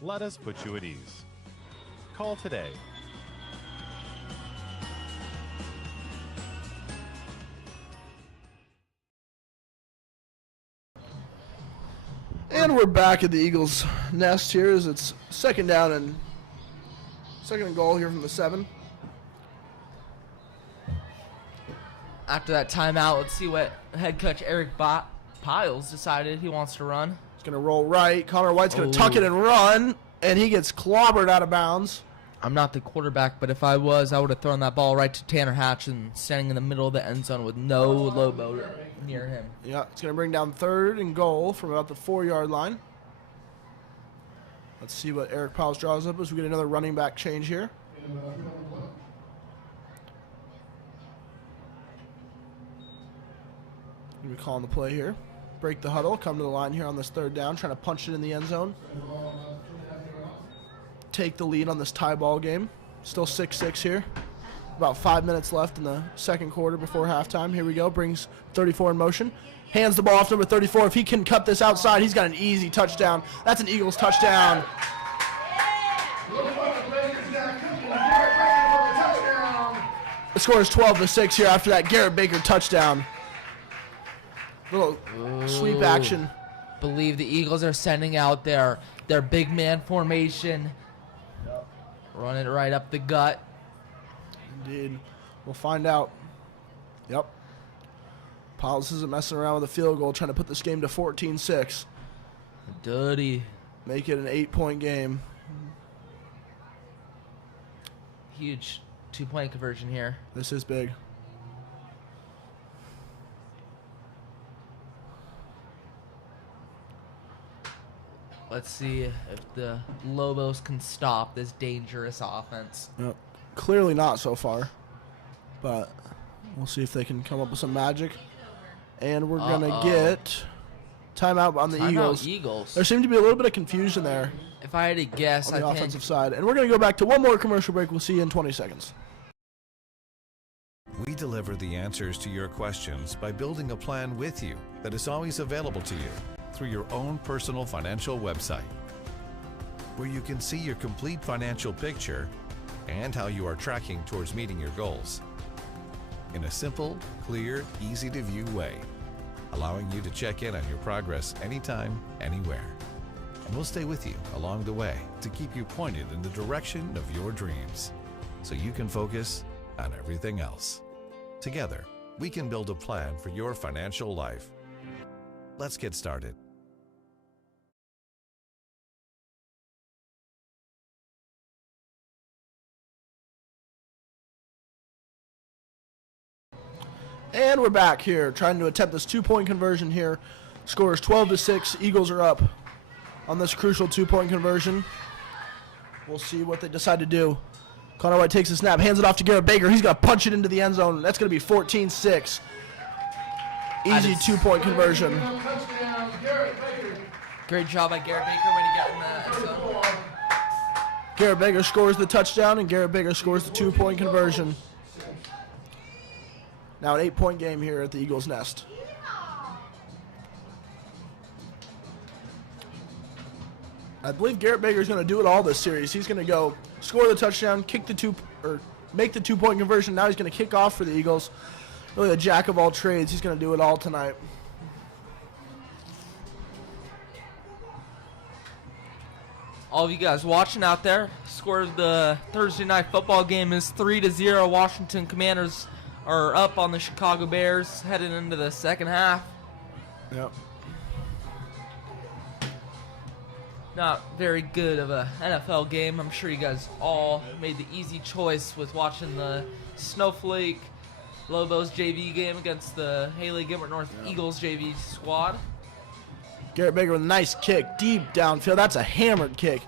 let us put you at ease. Call today. And we're back at the Eagles' nest here as it's second and goal here from the 7. After that timeout, let's see what head coach Eric Piles decided he wants to run. He's going to roll right. Connor White's going to tuck it and run, and he gets clobbered out of bounds. I'm not the quarterback, but if I was, I would have thrown that ball right to Tanner Hatch and standing in the middle of the end zone with no Lobo near him. Yeah, it's going to bring down 3rd and goal from about the 4-yard line. Let's see what Eric Piles draws up as we get another running back change here. We're calling the play here. Break the huddle, come to the line here on this 3rd down, trying to punch it in the end zone. Take the lead on this tie ball game. Still 6-6 here. About 5 minutes left in the second quarter before halftime. Here we go. Brings 34 in motion. Hands the ball off number 34. If he can cut this outside, he's got an easy touchdown. That's an Eagles touchdown. The score is 12-6 here after that Garrett Baker touchdown. Little sweep action. Believe the Eagles are sending out their big man formation. Running it right up the gut. Indeed. We'll find out. Yep. Piles isn't messing around with a field goal, trying to put this game to 14-6. Dirty. Make it an 8-point game. Huge 2-point conversion here. This is big. Let's see if the Lobos can stop this dangerous offense. Yep. Clearly not so far, but we'll see if they can come up with some magic. And we're going to get timeout on the Eagles. There seemed to be a little bit of confusion there. If I had to guess, on the offensive side. And we're going to go back to one more commercial break. We'll see you in 20 seconds. We deliver the answers to your questions by building a plan with you that is always available to you through your own personal financial website, where you can see your complete financial picture and how you are tracking towards meeting your goals in a simple, clear, easy-to-view way, allowing you to check in on your progress anytime, anywhere. And we'll stay with you along the way to keep you pointed in the direction of your dreams so you can focus on everything else. Together, we can build a plan for your financial life. Let's get started. And we're back here trying to attempt this 2-point conversion here. Score is 12-6. Eagles are up on this crucial 2-point conversion. We'll see what they decide to do. Connor White takes a snap, hands it off to Garrett Baker. He's going to punch it into the end zone. That's going to be 14-6. Easy 2-point conversion. Great job by Garrett Baker when he got in the end zone. Garrett Baker scores the touchdown, and Garrett Baker scores the 2-point conversion. Now an 8-point game here at the Eagles' nest. I believe Garrett Baker's going to do it all this series. He's going to go score the touchdown, make the 2-point conversion. Now he's going to kick off for the Eagles. Really a jack of all trades. He's going to do it all tonight. All of you guys watching out there, score of the Thursday night football game is 3-0. Washington Commanders are up on the Chicago Bears heading into the second half. Yep. Not very good of a NFL game. I'm sure you guys all made the easy choice with watching the Snowflake Lobos JV game against the Haley Gilbert North Eagles JV squad. Garrett Baker with a nice kick deep downfield. That's a hammered kick.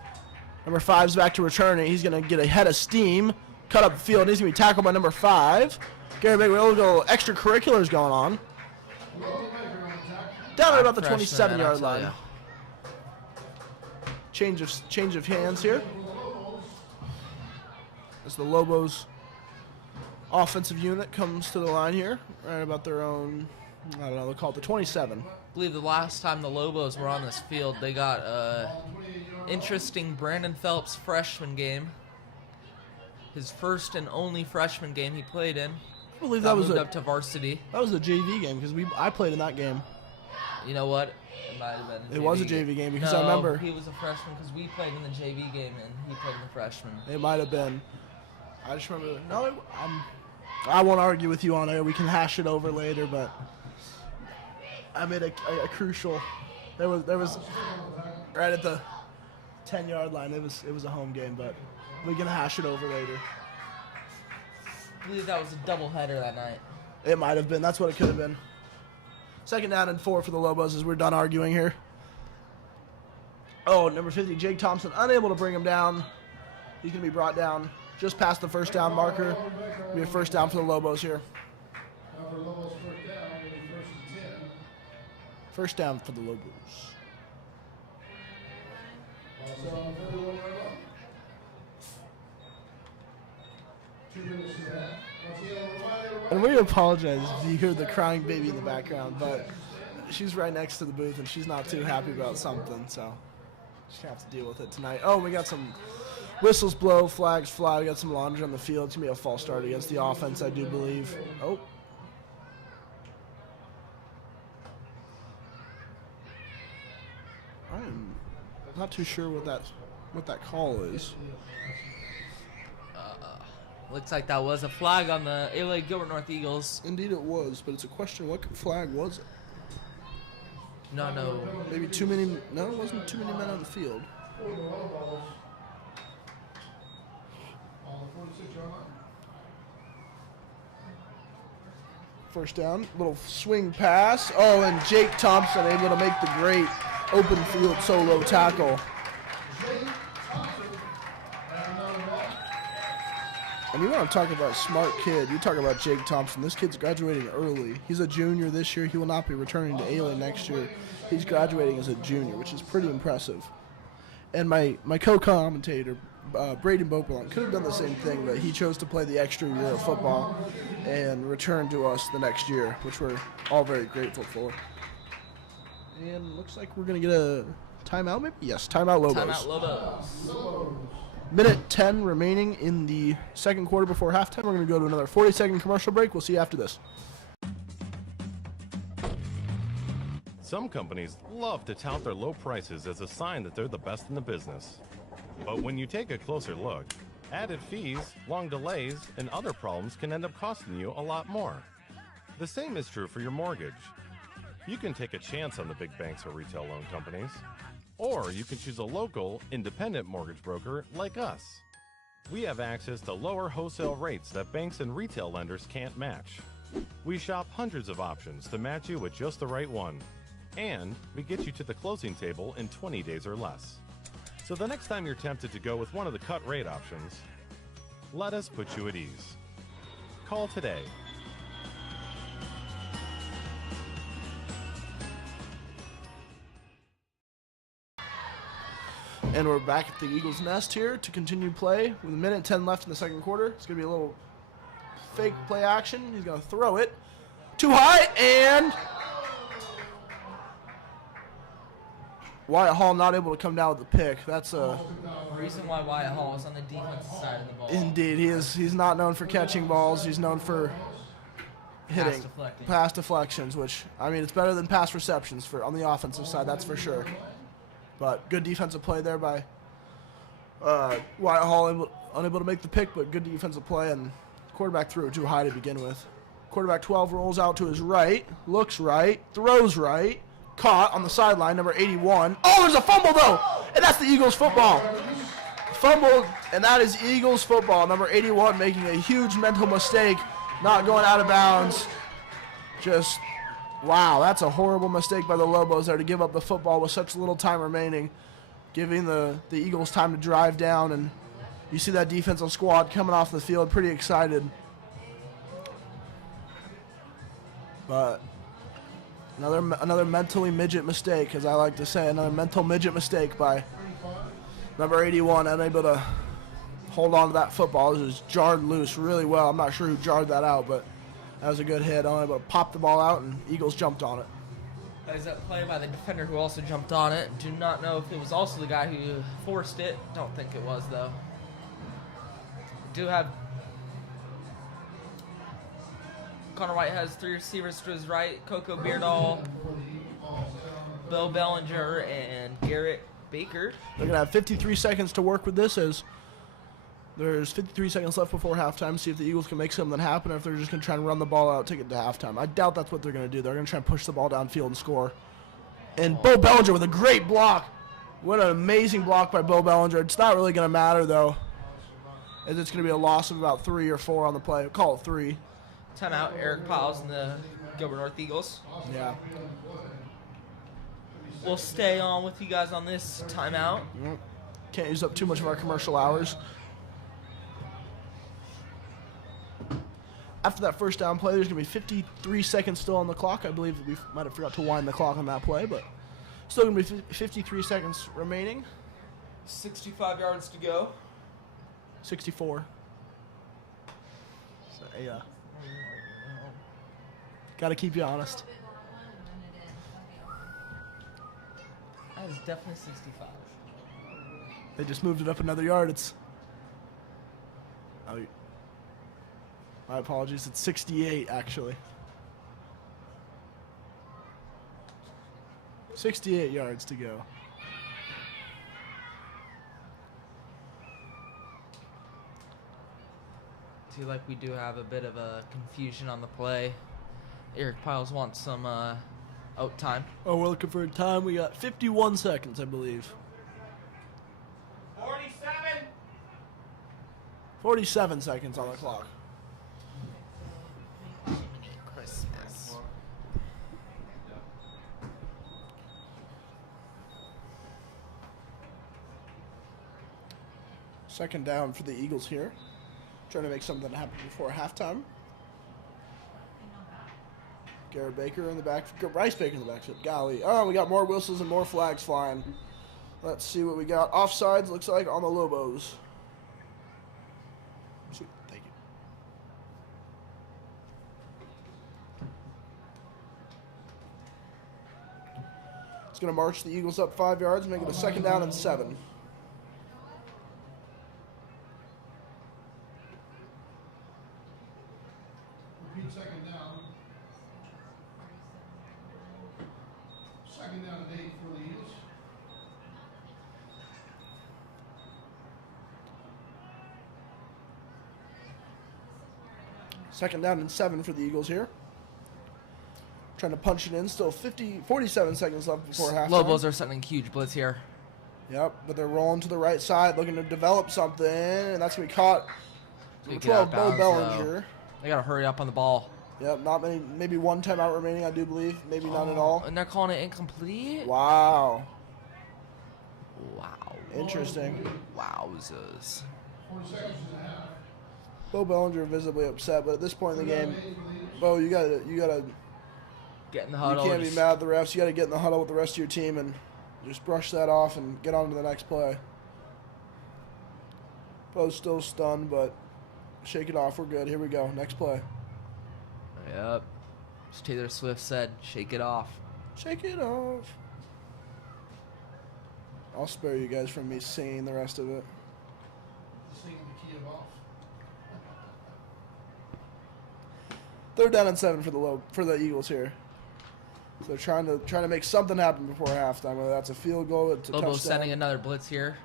Number 5's back to return it. He's going to get a head of steam, cut up the field. He's going to be tackled by number 5. Garrett Baker with a little extracurriculars going on. Down at about the 27-yard line. Change of hands here. As the Lobos offensive unit comes to the line here, right about their own, I don't know, they'll call it the 27. I believe the last time the Lobos were on this field, they got a interesting Brandon Phelps freshman game. His first and only freshman game he played in. I believe that was moved up to varsity. That was a JV game because I played in that game. You know what? It might have been a JV. It was a JV game because no, I remember he was a freshman because we played in the JV game and he played in the freshman. It might have been. I just remember. No, I won't argue with you on it. We can hash it over later, but I made a crucial. There was right at the 10-yard line. It was a home game, but we can hash it over later. I believe that was a doubleheader that night. It might have been. That's what it could have been. 2nd down and 4 for the Lobos as we're done arguing here. Oh, number 50, Jake Thompson, unable to bring him down. He's going to be brought down just past the first down marker. It'll be a first down for the Lobos here. Now for Lobos first down, it'll be 1st and 10. First down for the Lobos. Also on the 31-yard line. 2 minutes to that. Once again, And we apologize if you hear the crying baby in the background, but she's right next to the booth and she's not too happy about something, so just gonna have to deal with it tonight. Oh, we got some whistles blow, flags fly. We got some laundry on the field. It's gonna be a false start against the offense, I do believe. Oh. I'm not too sure what that call is. Looks like that was a flag on the ALAGN Gilbert North Eagles. Indeed it was, but it's a question, what flag was it? No. Maybe too many, no, it wasn't too many men on the field. First down, little swing pass. Oh, and Jake Thompson able to make the great open field solo tackle. And you want to talk about a smart kid. You talk about Jake Thompson. This kid's graduating early. He's a junior this year. He will not be returning to ALAGN next year. He's graduating as a junior, which is pretty impressive. And my co-commentator, Braden Boperlon, could have done the same thing, but he chose to play the extra year of football and return to us the next year, which we're all very grateful for. And looks like we're going to get a timeout, maybe? Yes, timeout Lobos. Timeout Lobos. Minute 10 remaining in the second quarter before halftime. We're going to go to another 40-second commercial break. We'll see you after this. Some companies love to tout their low prices as a sign that they're the best in the business. But when you take a closer look, added fees, long delays, and other problems can end up costing you a lot more. The same is true for your mortgage. You can take a chance on the big banks or retail loan companies, or you can choose a local, independent mortgage broker like us. We have access to lower wholesale rates that banks and retail lenders can't match. We shop hundreds of options to match you with just the right one. And we get you to the closing table in 20 days or less. So the next time you're tempted to go with one of the cut rate options, let us put you at ease. Call today. And we're back at the Eagles' Nest here to continue play with a minute 10 left in the second quarter. It's going to be a little fake play action. He's going to throw it too high, and Wyatt Hall not able to come down with the pick. That's a reason why Wyatt Hall was on the defensive side of the ball. Indeed, he's not known for catching balls. He's known for hitting pass deflections, which, I mean, it's better than pass receptions on the offensive side, that's for sure. But good defensive play there by Wyatt Hall, unable to make the pick, but good defensive play, and quarterback threw it too high to begin with. Quarterback 12 rolls out to his right, looks right, throws right, caught on the sideline, number 81. Oh, there's a fumble, though, and that's the Eagles football. Fumbled, and that is Eagles football. Number 81 making a huge mental mistake, not going out of bounds. Just, wow, that's a horrible mistake by the Lobos there to give up the football with such little time remaining, giving the Eagles time to drive down, and you see that defensive squad coming off the field pretty excited. But another mentally midget mistake, as I like to say, another mental midget mistake by number 81, unable to hold on to that football. This was jarred loose really well. I'm not sure who jarred that out, but that was a good hit. Only able to pop the ball out, and Eagles jumped on it. That was that play by the defender who also jumped on it. Do not know if it was also the guy who forced it. Don't think it was, though. Do have Connor White has 3 receivers to his right. Coco Beardall, Bill Bellinger, and Garrett Baker. They're going to have 53 seconds to work with this as there's 53 seconds left before halftime. See if the Eagles can make something happen or if they're just going to try and run the ball out, take it to halftime. I doubt that's what they're going to do. They're going to try and push the ball downfield and score. And Bo Bellinger with a great block. What an amazing block by Bo Bellinger. It's not really going to matter, though, as it's going to be a loss of about 3 or 4 on the play. We'll call it 3. Timeout, Eric Piles and the Gilbert North Eagles. Yeah. We'll stay on with you guys on this timeout. Can't use up too much of our commercial hours. After that first down play, there's going to be 53 seconds still on the clock. I believe we might have forgot to wind the clock on that play, but still going to be 53 seconds remaining. 65 yards to go. 64. So, yeah. Got to keep you honest. That is definitely 65. They just moved it up another yard. It's... Oh, my apologies. It's 68, actually. 68 yards to go. Feel like we do have a bit of a confusion on the play. Eric Piles wants some out time. Oh, we're looking for a time. We got 51 seconds, I believe. 47. 47 seconds on the clock. Christmas. Second down for the Eagles here. Trying to make something happen before halftime. Garrett Baker in the back. Bryce Baker in the backfield. Golly. Oh, we got more whistles and more flags flying. Let's see what we got. Offsides, looks like, on the Lobos. Thank you. It's going to march the Eagles up 5 yards, make it a second down and 7. Repeat second down. Second down and 8 for the Eagles. Second down and 7 for the Eagles here. Trying to punch it in. Still 47 seconds left before halftime. Lobos are sending huge blitz here. Yep, but they're rolling to the right side, looking to develop something, and that's going to be caught. Number 12, Bo Bellinger. They got to hurry up on the ball. Yep, not many, maybe one timeout remaining, I do believe. Maybe none at all. And they're calling it incomplete? Wow. Wow. Interesting. Wowzers. 40 seconds and a half. Bo Bellinger visibly upset, but at this point in the game, Bo, you gotta Get in the you huddle. can't be mad at the refs. You gotta get in the huddle with the rest of your team and just brush that off and get on to the next play. Bo's still stunned, but shake it off. We're good. Here we go. Next play. Yep. As Taylor Swift said, shake it off. Shake it off. I'll spare you guys from me singing the rest of it. Singing the key of off. Third down and 7 for the Eagles here. So they're trying to make something happen before halftime. Whether that's a field goal, it's a Lobos touchdown. sending another blitz here.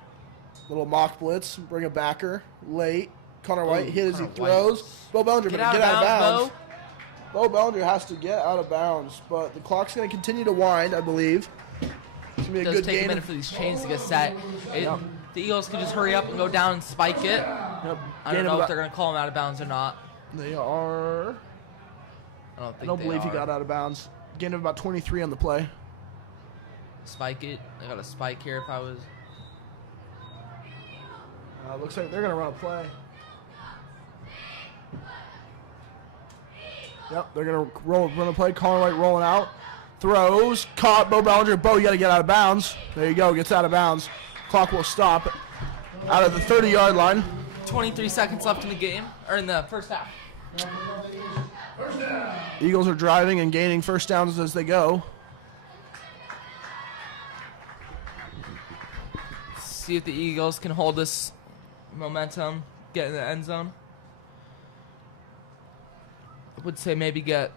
Little mock blitz. Bring a backer late. Connor White hit as he Connor throws. Bo Bellinger Get gonna out get out of bounds. Bo. Bo Bellinger has to get out of bounds, but the clock's going to continue to wind, I believe. It's going to be It a does good take a gain. minute for these chains to get set. The Eagles can just hurry up and go down and spike it. Yep. I Gain don't of know if about- they're going to call him out of bounds or not. They are. I I don't they believe he are. got out of bounds. Gain of about 23 on the play. Spike it. I got a spike here if I was. Looks like they're going to run a play. Yep, they're going to run a play. Connor White rolling out. Throws. Caught. Bo Bellinger. Bo, you got to get out of bounds. There you go. Gets out of bounds. Clock will stop out of the 30-yard line. 23 seconds left in the game, or in the first half. Eagles are driving and gaining first downs as they go. See if the Eagles can hold this momentum, get in the end zone. I would say maybe get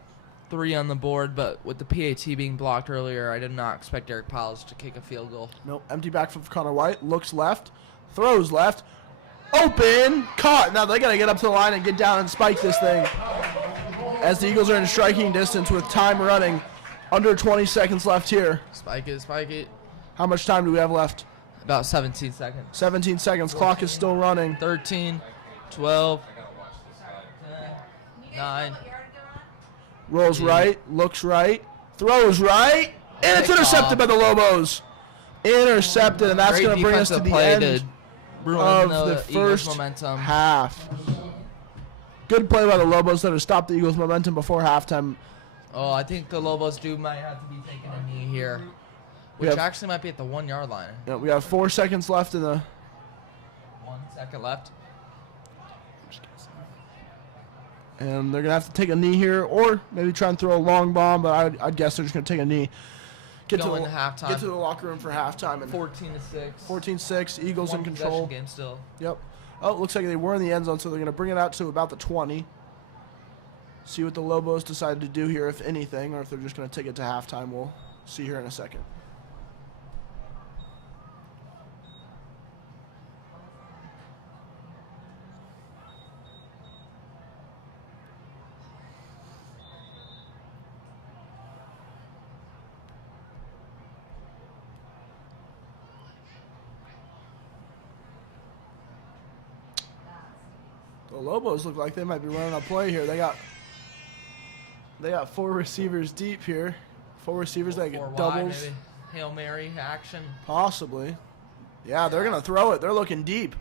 3 on the board, but with the PAT being blocked earlier, I did not expect Derek Powell to kick a field goal. Nope. Empty backfield for Connor White. Looks left. Throws left. Open. Caught. Now they got to get up to the line and get down and spike this thing. As the Eagles are in striking distance with time running. Under 20 seconds left here. Spike it, spike it. How much time do we have left? About 17 seconds. 17 seconds. Clock is still running. 13, 12, 10, 9. Rolls right. Looks right. Throws right. And it's intercepted by the Lobos. Intercepted, and that's going to bring us to the end of the first momentum. half. Good play by the Lobos that have stopped the Eagles' momentum before halftime. Oh, I think the Lobos might have to be taking a knee here, which actually might be at the 1 yard line. Yeah, we have 4 seconds left in the. 1 second left. And they're going to have to take a knee here, or maybe try and throw a long bomb, but I'd guess they're just going to take a knee. Get to the locker room for halftime. And 14-6. 14-6. Eagles in control. Game still. Yep. Oh, it looks like they were in the end zone, so they're going to bring it out to about the 20. See what the Lobos decide to do here, if anything, or if they're just going to take it to halftime. We'll see here in a second. The Lobos look like they might be running a play here. They got 4 receivers deep here. 4 receivers that get doubles. Maybe. Hail Mary action. Possibly. Yeah, they're going to throw it. They're looking deep.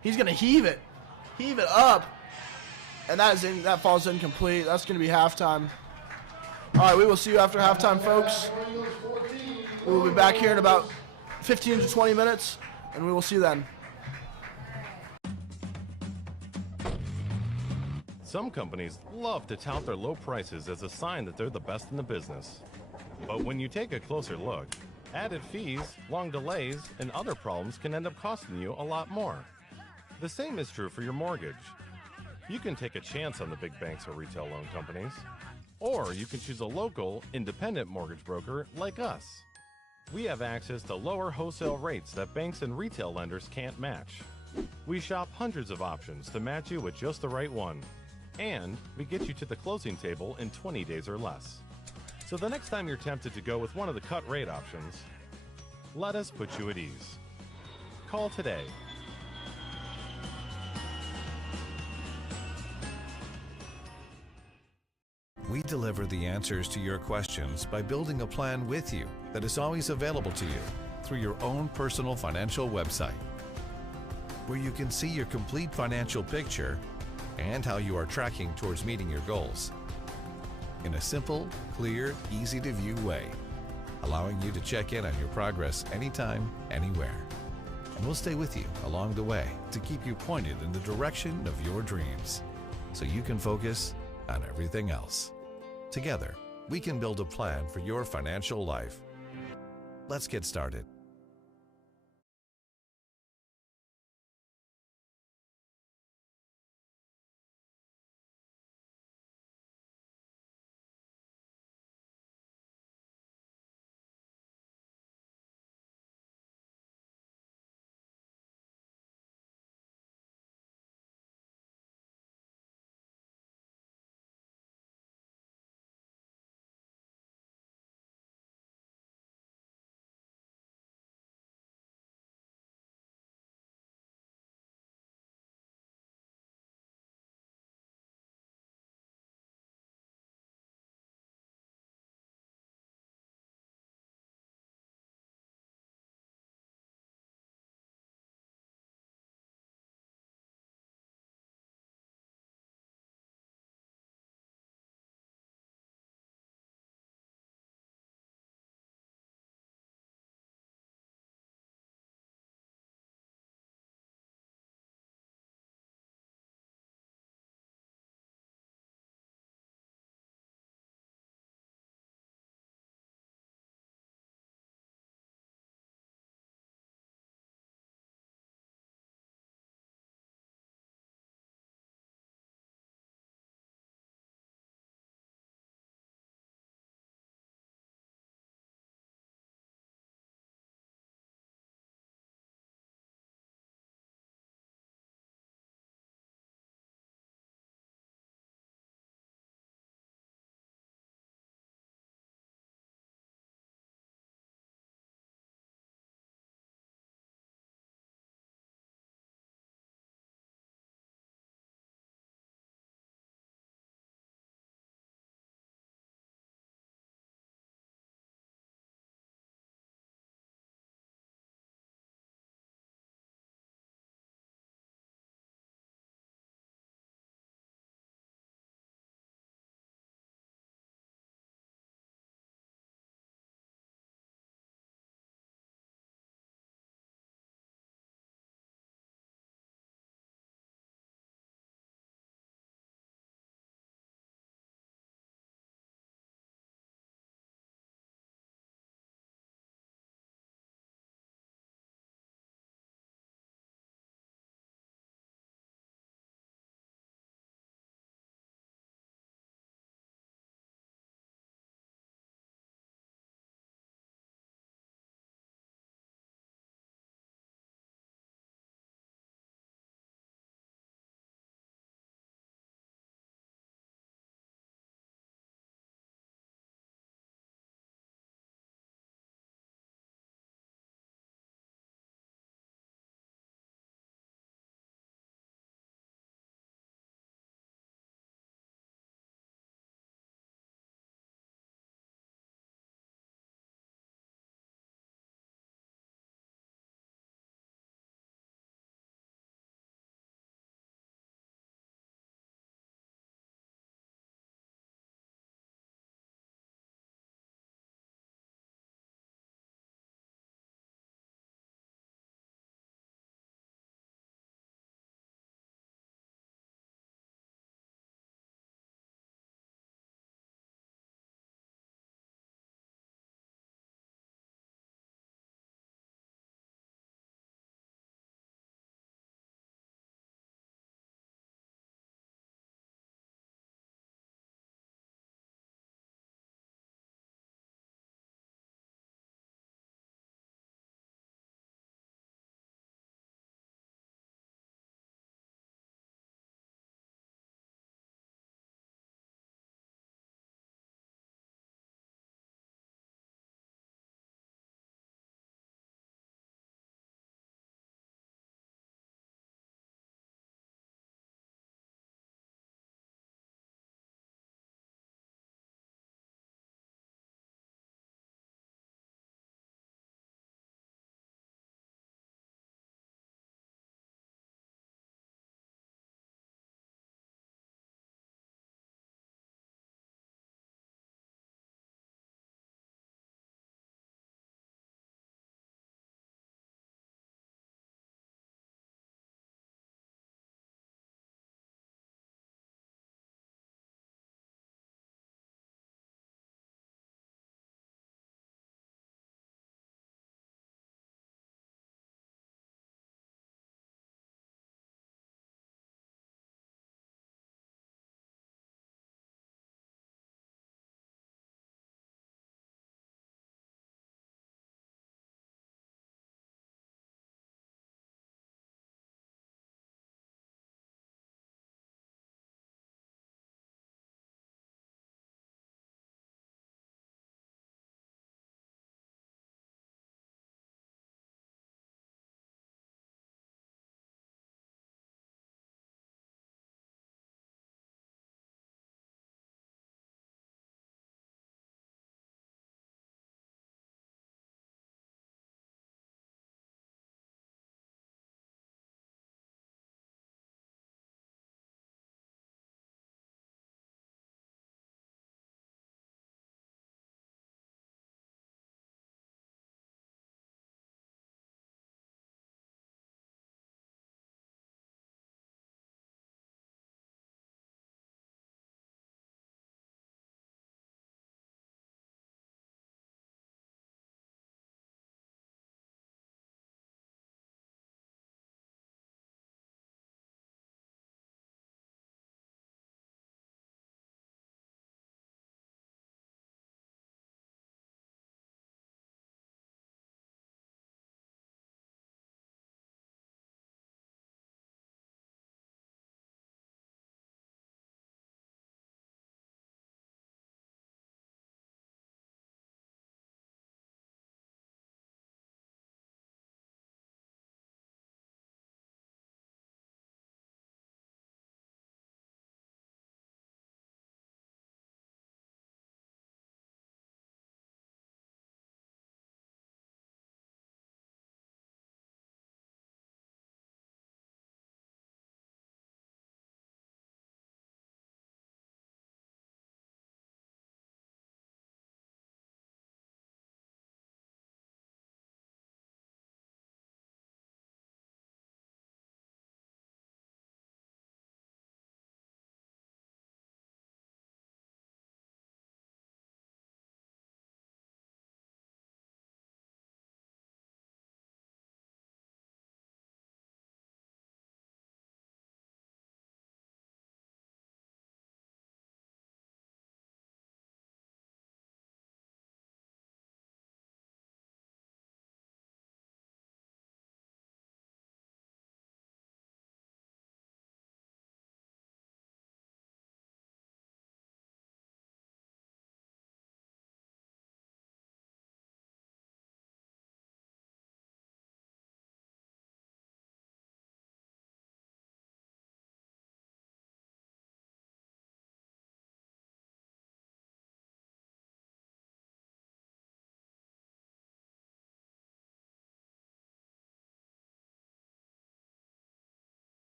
He's going to heave it. Heave it up. And that falls incomplete. That's going to be halftime. All right, we will see you after halftime, folks. We will be back here in about 15 to 20 minutes, and we will see you then. Some companies love to tout their low prices as a sign that they're the best in the business. But when you take a closer look, added fees, long delays, and other problems can end up costing you a lot more. The same is true for your mortgage. You can take a chance on the big banks or retail loan companies, or you can choose a local, independent mortgage broker like us. We have access to lower wholesale rates that banks and retail lenders can't match. We shop hundreds of options to match you with just the right one. And we get you to the closing table in 20 days or less. So the next time you're tempted to go with one of the cut rate options, let us put you at ease. Call today. We deliver the answers to your questions by building a plan with you that is always available to you through your own personal financial website, where you can see your complete financial picture and how you are tracking towards meeting your goals in a simple, clear, easy-to-view way, allowing you to check in on your progress anytime, anywhere. And we'll stay with you along the way to keep you pointed in the direction of your dreams so you can focus on everything else. Together, we can build a plan for your financial life. Let's get started.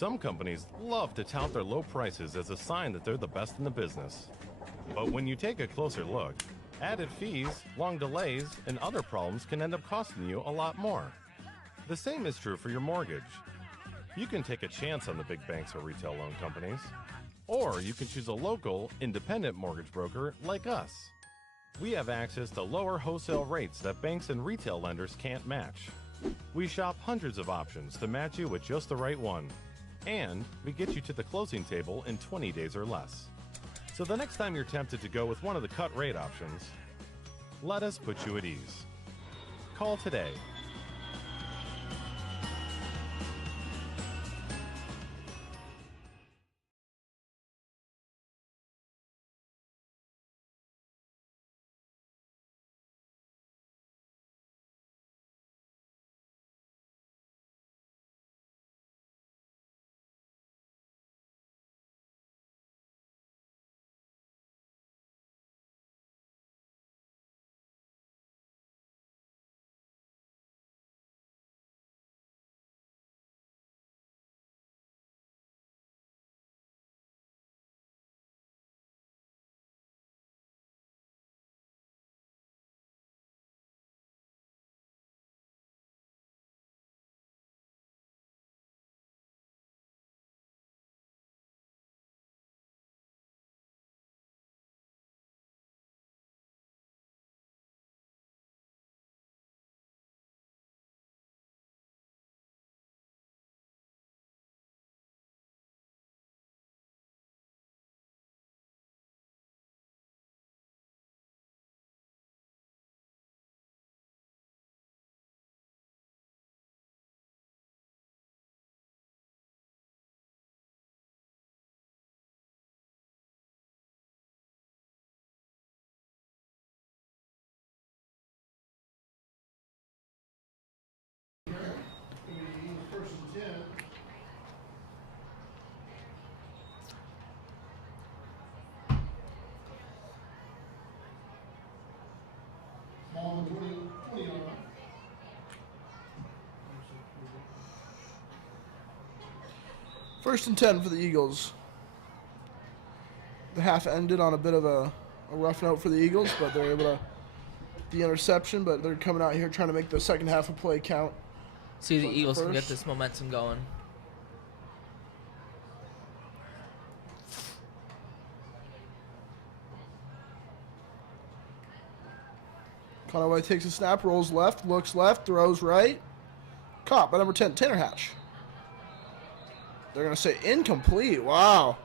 Some companies love to tout their low prices as a sign that they're the best in the business. But when you take a closer look, added fees, long delays, and other problems can end up costing you a lot more. The same is true for your mortgage. You can take a chance on the big banks or retail loan companies, or you can choose a local, independent mortgage broker like us. We have access to lower wholesale rates that banks and retail lenders can't match. We shop hundreds of options to match you with just the right one. And we get you to the closing table in 20 days or less. So the next time you're tempted to go with one of the cut rate options, let us put you at ease. Call today. First and 10. Ball on the 20 yard line. First and 10 for the Eagles. The half ended on a bit of a rough note for the Eagles, but they're able to the interception, but they're coming out here trying to make the second half of play count. See if the Eagles can get this momentum going. Connor White takes a snap, rolls left, looks left, throws right. Caught by number 10, Tanner Hatch. They're going to say incomplete. Wow.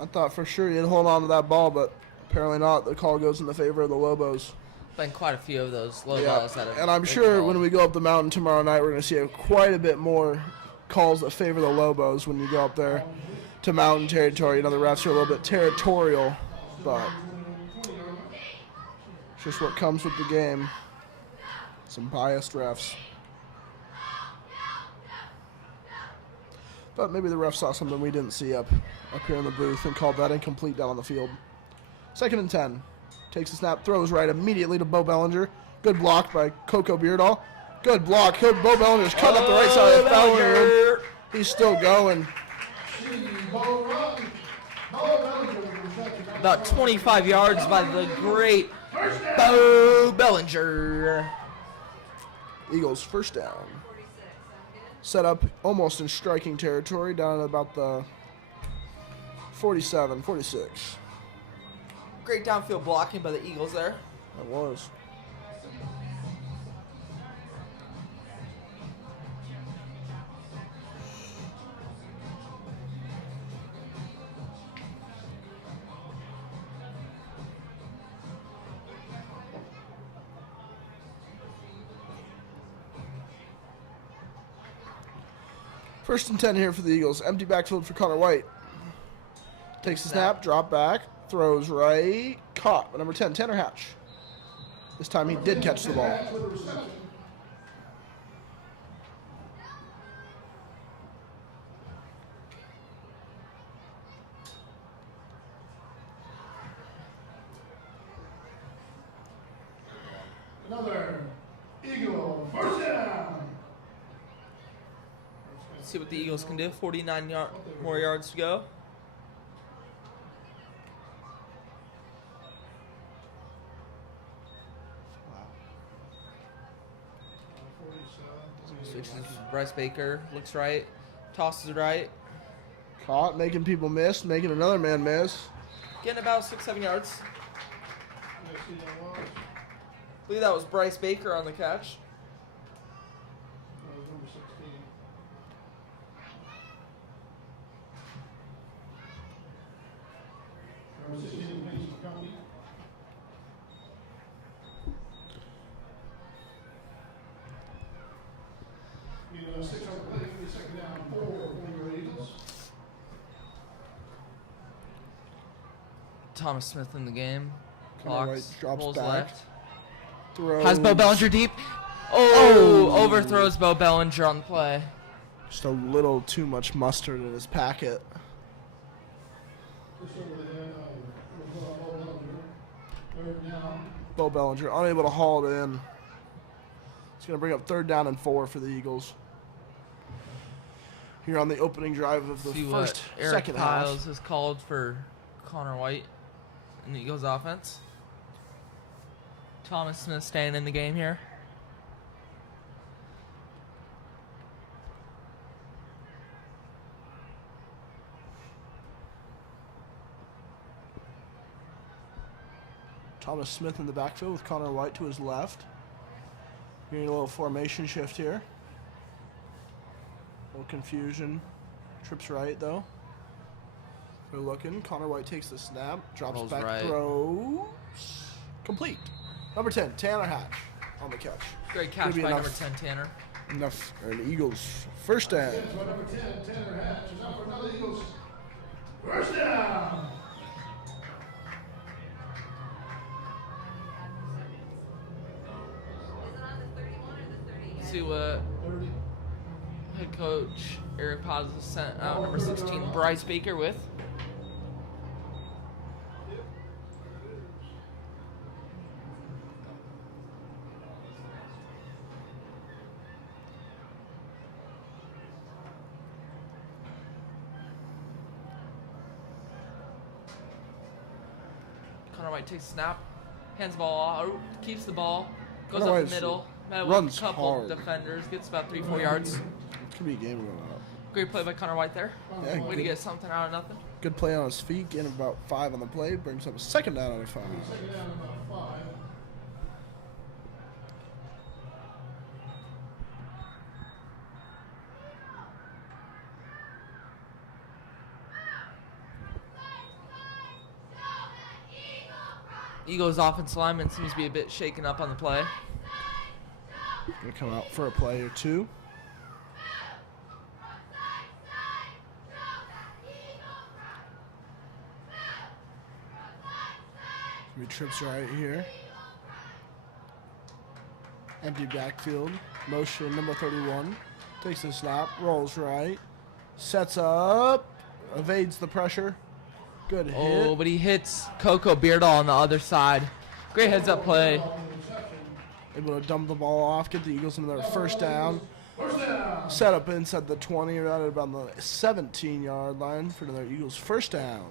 I thought for sure he'd hold on to that ball, but apparently not. The call goes in the favor of the Lobos. Been quite a few of those low Yeah, balls that have and I'm sure when we go up the mountain tomorrow night, we're going to see quite a bit more calls that favor the Lobos when you go up there to mountain territory. You know, the refs are a little bit territorial, but it's just what comes with the game. Some biased refs. But maybe the ref saw something we didn't see up here in the booth and called that incomplete down on the field. Second and 10. Takes a snap, throws right immediately to Bo Bellinger. Good block by Coco Beardall. Good block. Bo Bellinger's cutting up the right side of the foul line. He's still going. About 25 yards by the great Bo Bellinger. Eagles first down. Set up almost in striking territory down at about the 47, 46. Great downfield blocking by the Eagles there. That was. First and 10 here for the Eagles. Empty backfield for Connor White. Takes the snap, drop back, throws right, caught by number 10, Tanner Hatch. This time he did catch the ball. Another Eagle first down. See see what the Eagles can do. 49 more yards to go. Switches Bryce Baker. Looks right. Tosses right. Caught, making people miss, making another man miss. Getting about 6-7 yards. I believe that was Bryce Baker on the catch. Number 16. Number 16, Mason County. You know, 6 on the play, give me a second down, 4 for your Eagles. Thomas Smith in the game. Connor Clocks. White drops Rolls back. left. Throws. Has Bo Bellinger deep. Oh, overthrows Bo Bellinger on the play. Just a little too much mustard in his packet. Just over the head of third down. Bo Bellinger unable to haul it in. It's going to bring up 3rd down and 4 for the Eagles. Here on the opening drive of the See first, what Eric second Piles half. has called for Connor White in the Eagles offense. Thomas Smith staying in the game here. Thomas Smith in the backfield with Connor White to his left. Getting a little formation shift here. A little confusion. Trips right though. We're looking. Connor White takes the snap. Drops Rolls back. right. Throws. Complete. Number 10, Tanner Hatch on the catch. Great Gonna catch be by enough. number 10, Tanner. Enough for an Eagles first down. So number 10, Tanner Hatch is out for another Eagles. First down. See what 30. head coach Eric Piles has sent out number 16, Bryce Baker with. Connor White takes a snap, hands the ball out, keeps the ball, goes Connor up White's the middle, met with runs a couple hard. defenders, gets about 3-4 yards. It's going to be a game going up. Great play by Connor White there. Yeah, Way to good. get something out of nothing. Good play on his feet, getting about 5 on the play, brings up a 2nd down on 5. Second down, about 5. Eagles offensive lineman seems to be a bit shaken up on the play. Gonna come out for a play or two. He trips right here. Empty backfield. Motion number 31. Takes the snap. Rolls right. Sets up. Evades the pressure. Good hit. Oh, but he hits Coco Beardall on the other side. Great heads up play. Able to dump the ball off. Get the Eagles into their first down. Set up inside the 20. Right at about the 17-yard line for their Eagles first down.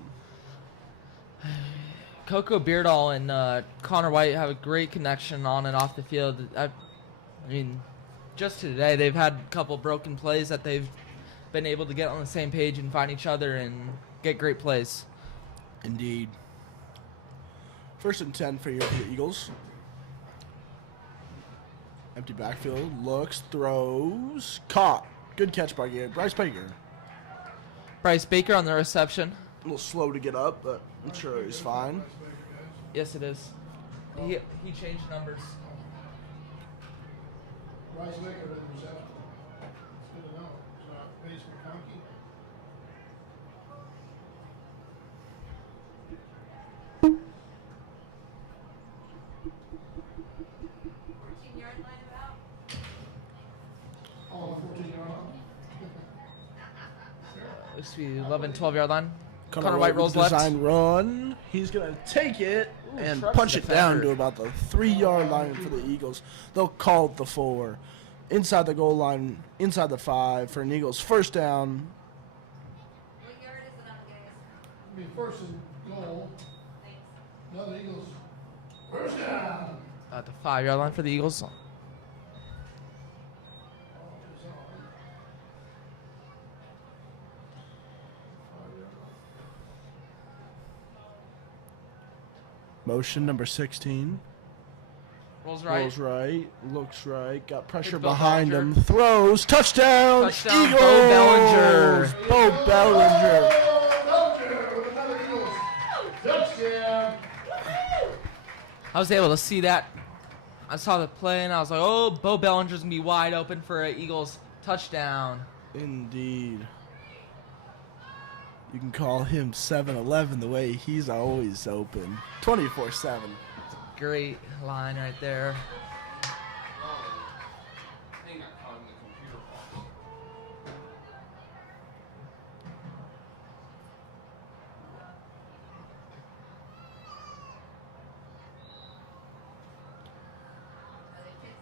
Coco Beardall and Connor White have a great connection on and off the field. I mean, just today they've had a couple broken plays that they've been able to get on the same page and find each other and get great plays. Indeed. 1st and 10 for the Eagles. Empty backfield. Looks. Throws. Caught. Good catch by Bryce Baker. Bryce Baker on the reception. A little slow to get up, but I'm sure he's fine. Yes, it is. He changed numbers. Bryce Baker at the reception. It's good to know. It's not Pace McConkey. All 14-yard line. Looks to be 11, 12-yard line. Connor White White rolls with left. design run. He's going to take it and trucks punch the it down defender. to about the 3-yard line for the Eagles. They'll call it the 4. inside the goal line, inside the 5 for an Eagles first down. What yard is it on, guys? Be first and goal. Thanks. Another Eagles. First down. At the 5-yard line for the Eagles. Motion number 16. Rolls right. Rolls right, looks right, got pressure It's Bo behind Bellinger. him, throws, touchdown, Touchdown, Eagles! Bo Bellinger. Bo Bellinger. Bellinger with another Eagles. Touchdown. I was able to see that. I saw the play and I was like, oh, Bo Bellinger's going to be wide open for an Eagles touchdown. Indeed. You can call him 7-Eleven the way he's always open. 24/7. Great line right there.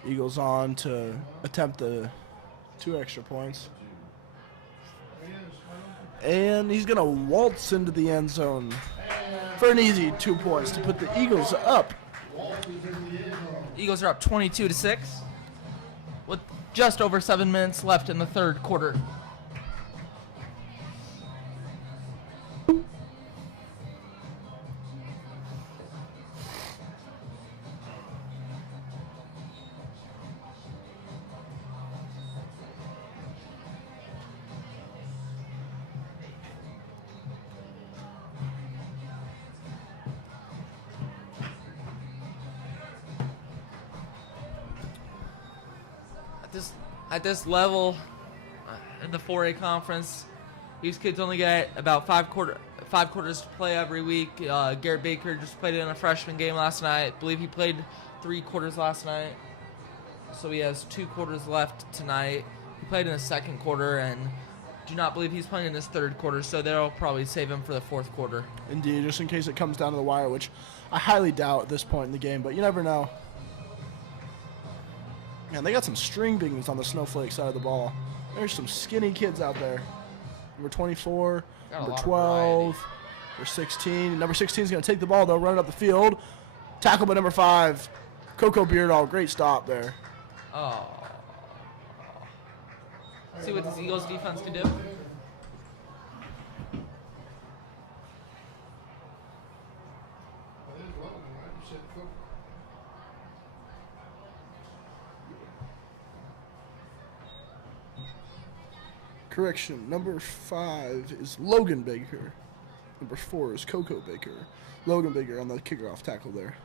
Eagles on to attempt the 2 extra points. And he's going to waltz into the end zone for an easy 2 points to put the Eagles up. Eagles are up 22-6 with just over 7 minutes left in the third quarter. At this level, in the 4A conference, these kids only get about five quarters to play every week. Garrett Baker just played in a freshman game last night. I believe he played 3 quarters last night, so he has 2 quarters left tonight. He played in the second quarter, and do not believe he's playing in this third quarter, so they'll probably save him for the fourth quarter. Indeed, just in case it comes down to the wire, which I highly doubt at this point in the game, but you never know. Man, they got some string beans on the Snowflake side of the ball. There's some skinny kids out there. Number 24, Got a number lot of 12, variety. number 16. Number 16 is going to take the ball, though, run it up the field. Tackle by number 5, Coco Beardall. Great stop there. Oh. See what this Eagles defense can do? Correction, number 5 is Logan Baker. Number 4 is Coco Baker. Logan Baker on the kickoff tackle there.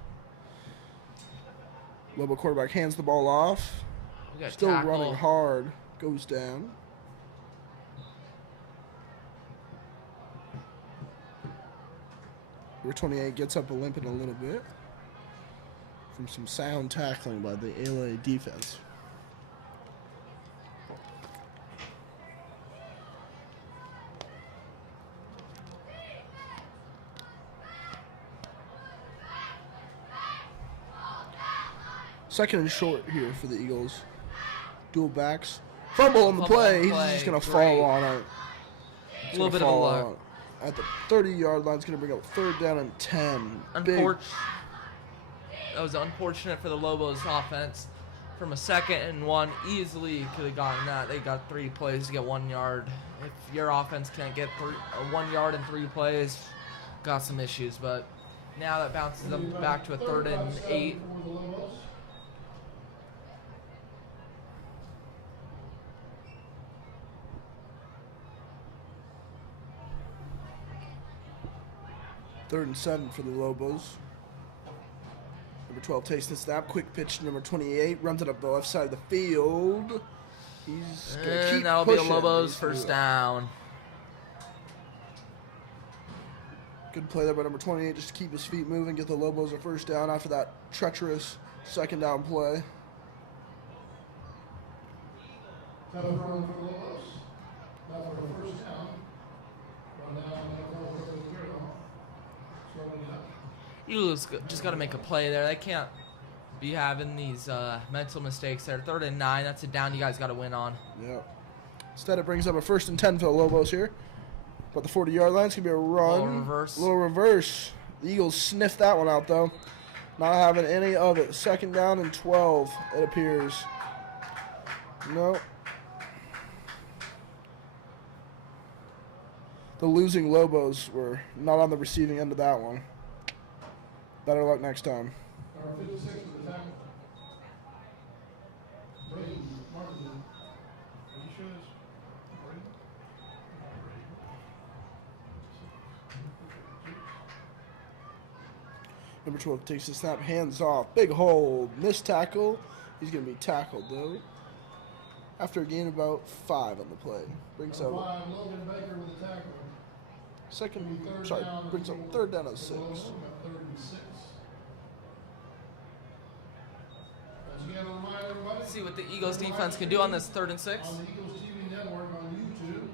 Lobo quarterback hands the ball off. We got Still tackle. running hard. Goes down. Number 28 gets up limping a little bit from some sound tackling by the ALA defense. Second and short here for the Eagles. Dual backs. Fumble on the Fumble on play. the He's play. just going to Great. fall on it. A little bit of luck. At the 30-yard line, it's going to bring up third down and 10. Big. That was unfortunate for the Lobos offense. From a 2nd and 1, easily could have gotten that. They got 3 plays to get 1 yard. If your offense can't get 1 yard in 3 plays, got some issues. But now that bounces them back to a 3rd and 8. Third and 7 for the Lobos. Number 12 takes the snap. Quick pitch to number 28. Runs it up the left side of the field. He's going to keep And that'll be a pushing. Lobos He's first gonna- down. Good play there by number 28 just to keep his feet moving, get the Lobos a first down after that treacherous second down play. Tough run for the Lobos. Not for the first down. Run down, for the third down. Slowing up. Eagles just got to make a play there. They can't be having these mental mistakes there. 3rd and 9. That's a down you guys got to win on. Yep. Instead, it brings up a 1st and 10 for the Lobos here. But the 40-yard line, it's going to be a run. Little reverse. The Eagles sniffed that one out, though. Not having any of it. 2nd down and 12, it appears. No. The losing Lobos were not on the receiving end of that one. Better luck next time. Number 56 for the tackle. Brady Martin. Are you sure it's Brady? Number 12 takes the snap, hands off. Big hold, missed tackle. He's going to be tackled, though. After a gain of about 5 on the play. Brings up Logan Baker with the tackle. brings up 3rd down and 6. Third and 6. Again, I'll remind everybody, See what the Eagles defense can do on this 3rd and 6. on the Eagles TV network on YouTube.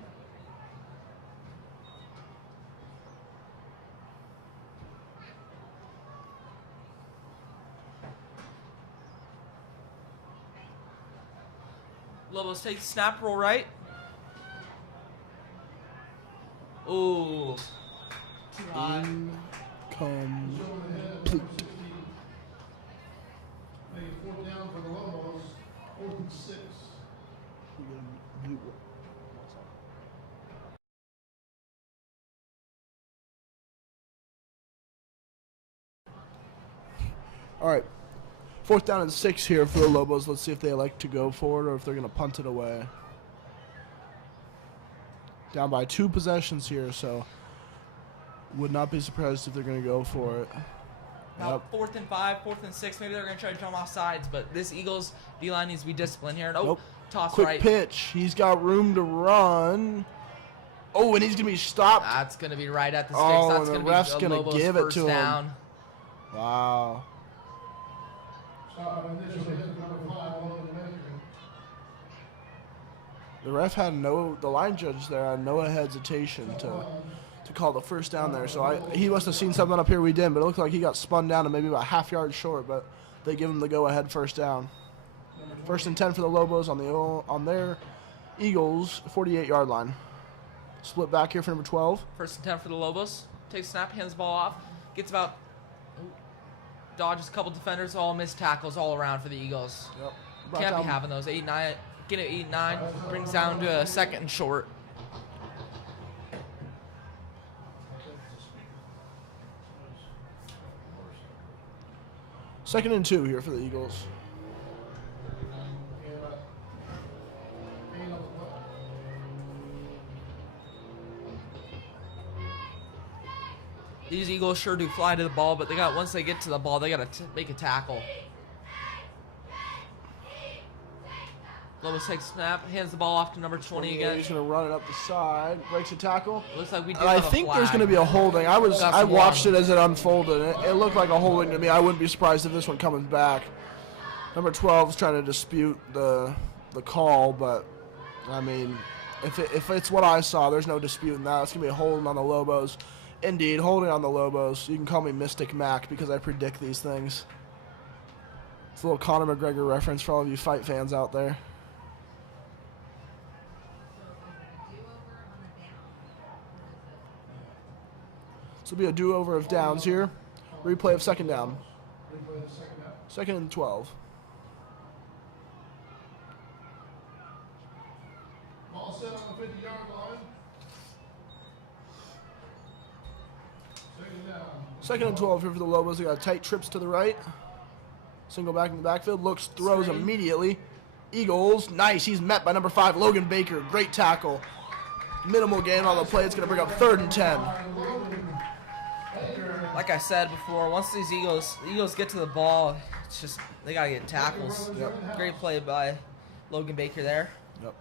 Lobos take snap, roll right. Ooh. Too high. Incomplete. Make it 4th down for the Lobos. 4th and 6. All right. 4th down and 6 here for the Lobos. Let's see if they like to go for it or if they're going to punt it away. Down by 2 possessions here, so would not be surprised if they're going to go for it. Now 4th and 5, 4th and 6. Maybe they're going to try to jump off sides, but this Eagles D-line needs to be disciplined here. Nope. Toss Quick right. pitch. He's got room to run. Oh, and he's going to be stopped. That's going to be right at the sticks. Oh, That's and the going to ref's be gonna Lobos give it first to him. down. Wow. Initially hit number 5, Logan Baker. The ref had the line judge there had no hesitation to call the first down there. So he must have seen something up here we didn't, but it looked like he got spun down to maybe about half yard short, but they give him the go-ahead first down. 1st and 10 for the Lobos on their Eagles 48-yard line. Split back here for number 12. 1st and 10 for the Lobos. Takes snap, hands the ball off. Gets about... dodges a couple defenders, all missed tackles all around for the Eagles. Yep. Can't be having those. 8-9. Get it 8-9. Brings down to a 2nd and short. Second and 2 here for the Eagles. These Eagles sure do fly to the ball, but once they get to the ball, they got to make a tackle. Lobos takes snap, hands the ball off to number 20 again. He's going to run it up the side, breaks a tackle. Looks like we do And I have a think flag. there's going to be a holding. I watched it as it unfolded. It looked like a holding to me. I wouldn't be surprised if this one coming back. Number 12 is trying to dispute the call, but I mean, if it's what I saw, there's no disputing that. It's going to be a holding on the Lobos. Indeed, holding on the Lobos. You can call me Mystic Mac because I predict these things. It's a little Conor McGregor reference for all of you fight fans out there. This will be a do-over of downs here. Replay of 2nd down. Replay of 2nd down. 2nd and 12. Ball set on the 50-yard line. 2nd down. 2nd and 12 here for the Lobos. They got tight trips to the right. Single back in the backfield. Looks, throws immediately. Eagles, nice. He's met by number 5, Logan Baker. Great tackle. Minimal gain on the play. It's going to bring up 3rd and 10. Like I said before, once the Eagles get to the ball, it's just they gotta get tackles. Yep. Great play by Logan Baker there. Yep.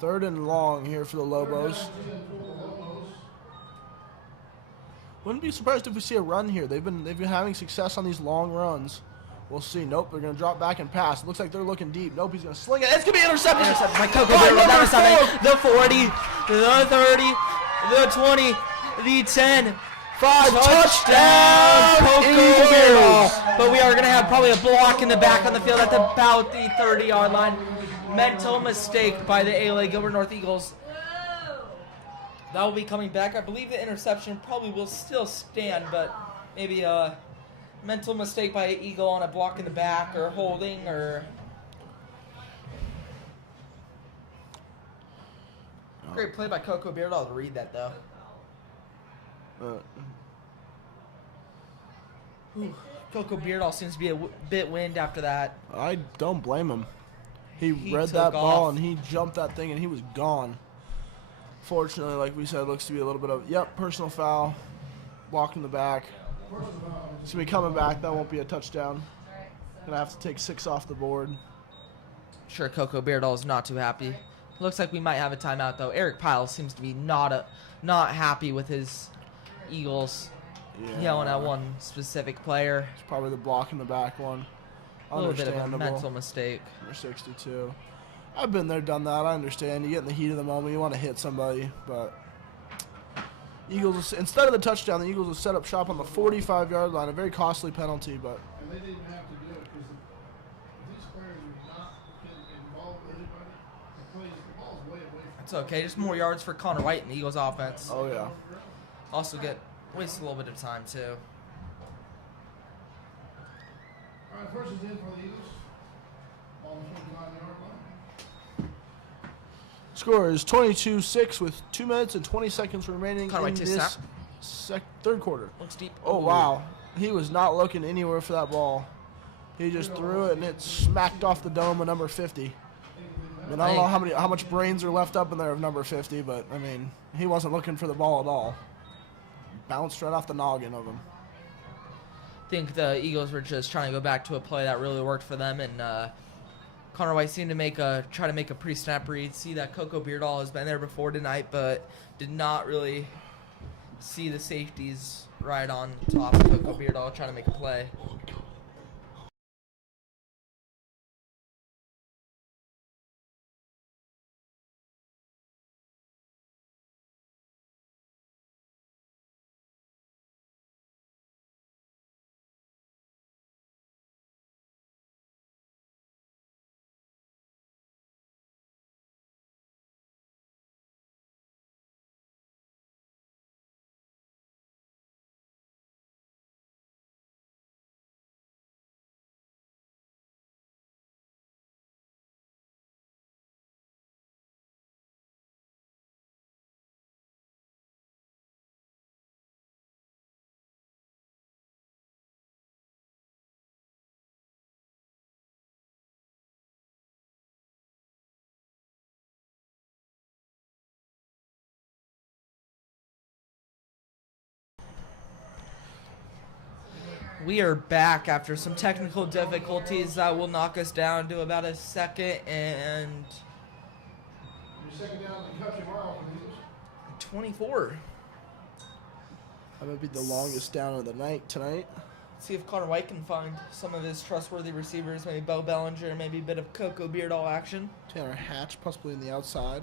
Third and long here for the Lobos. Wouldn't be surprised if we see a run here. They've been having success on these long runs. We'll see. Nope, they're going to drop back and pass. It looks like they're looking deep. Nope, he's going to sling it. It's going to be intercepted. Intercepted by Coco. Number 7, the 40, the 30, the 20, the 10. 5 Touchdown, Coco Eagles! Beardall. But we are going to have probably a block in the back on the field at about the 30-yard line. Mental mistake by the ALA Gilbert North Eagles. That will be coming back. I believe the interception probably will still stand, but maybe a mental mistake by Eagle on a block in the back or holding or... Great play by Coco Beardall to read that, though. Coco Beardall seems to be a bit wind after that. I don't blame him. He read took that ball off. and he jumped that thing and he was gone. Fortunately, like we said, looks to be a little bit of, personal foul. Block in the back. It's going to be coming back. That won't be a touchdown. Going to have to take 6 off the board. Sure, Coco Beardall is not too happy. Looks like we might have a timeout, though. Eric Pyle seems to be not happy with his Eagles yelling at one specific player. It's probably the block in the back one. A little bit of a Understandable. mental mistake. Number 62. I've been there, done that. I understand. You get in the heat of the moment. You want to hit somebody, but Eagles, instead of the touchdown, the Eagles will set up shop on the 45-yard line. A very costly penalty, but And they didn't have to do it because if these players are not getting involved with anybody, the ball's way away from It's okay. Just more yards for Connor White and the Eagles offense. oh yeah. Also waste a little bit of time, too. All right, first is in for the Eagles. On the 49-yard line. Score is 22-6 with 2 minutes and 20 seconds remaining Connor White in to this third quarter. Looks deep. Oh, Ooh. wow. He was not looking anywhere for that ball. He just threw it, and it smacked off the dome of number 50. I mean, I don't know how much brains are left up in there of number 50, but, I mean, he wasn't looking for the ball at all. Bounced right off the noggin of him. I think the Eagles were just trying to go back to a play that really worked for them, and Connor White seemed to try to make a pre-snap read. See that Coco Beardall has been there before tonight, but did not really see the safeties right on top of Coco Beardall trying to make a play. We are back after some technical difficulties that will knock us down to about a second and Your second down and country mile for the Eagles. 24. That might be the longest down of the night tonight. See if Connor White can find some of his trustworthy receivers, maybe Bo Bellinger, maybe a bit of Coco Beardall action. Tanner Hatch possibly in the outside.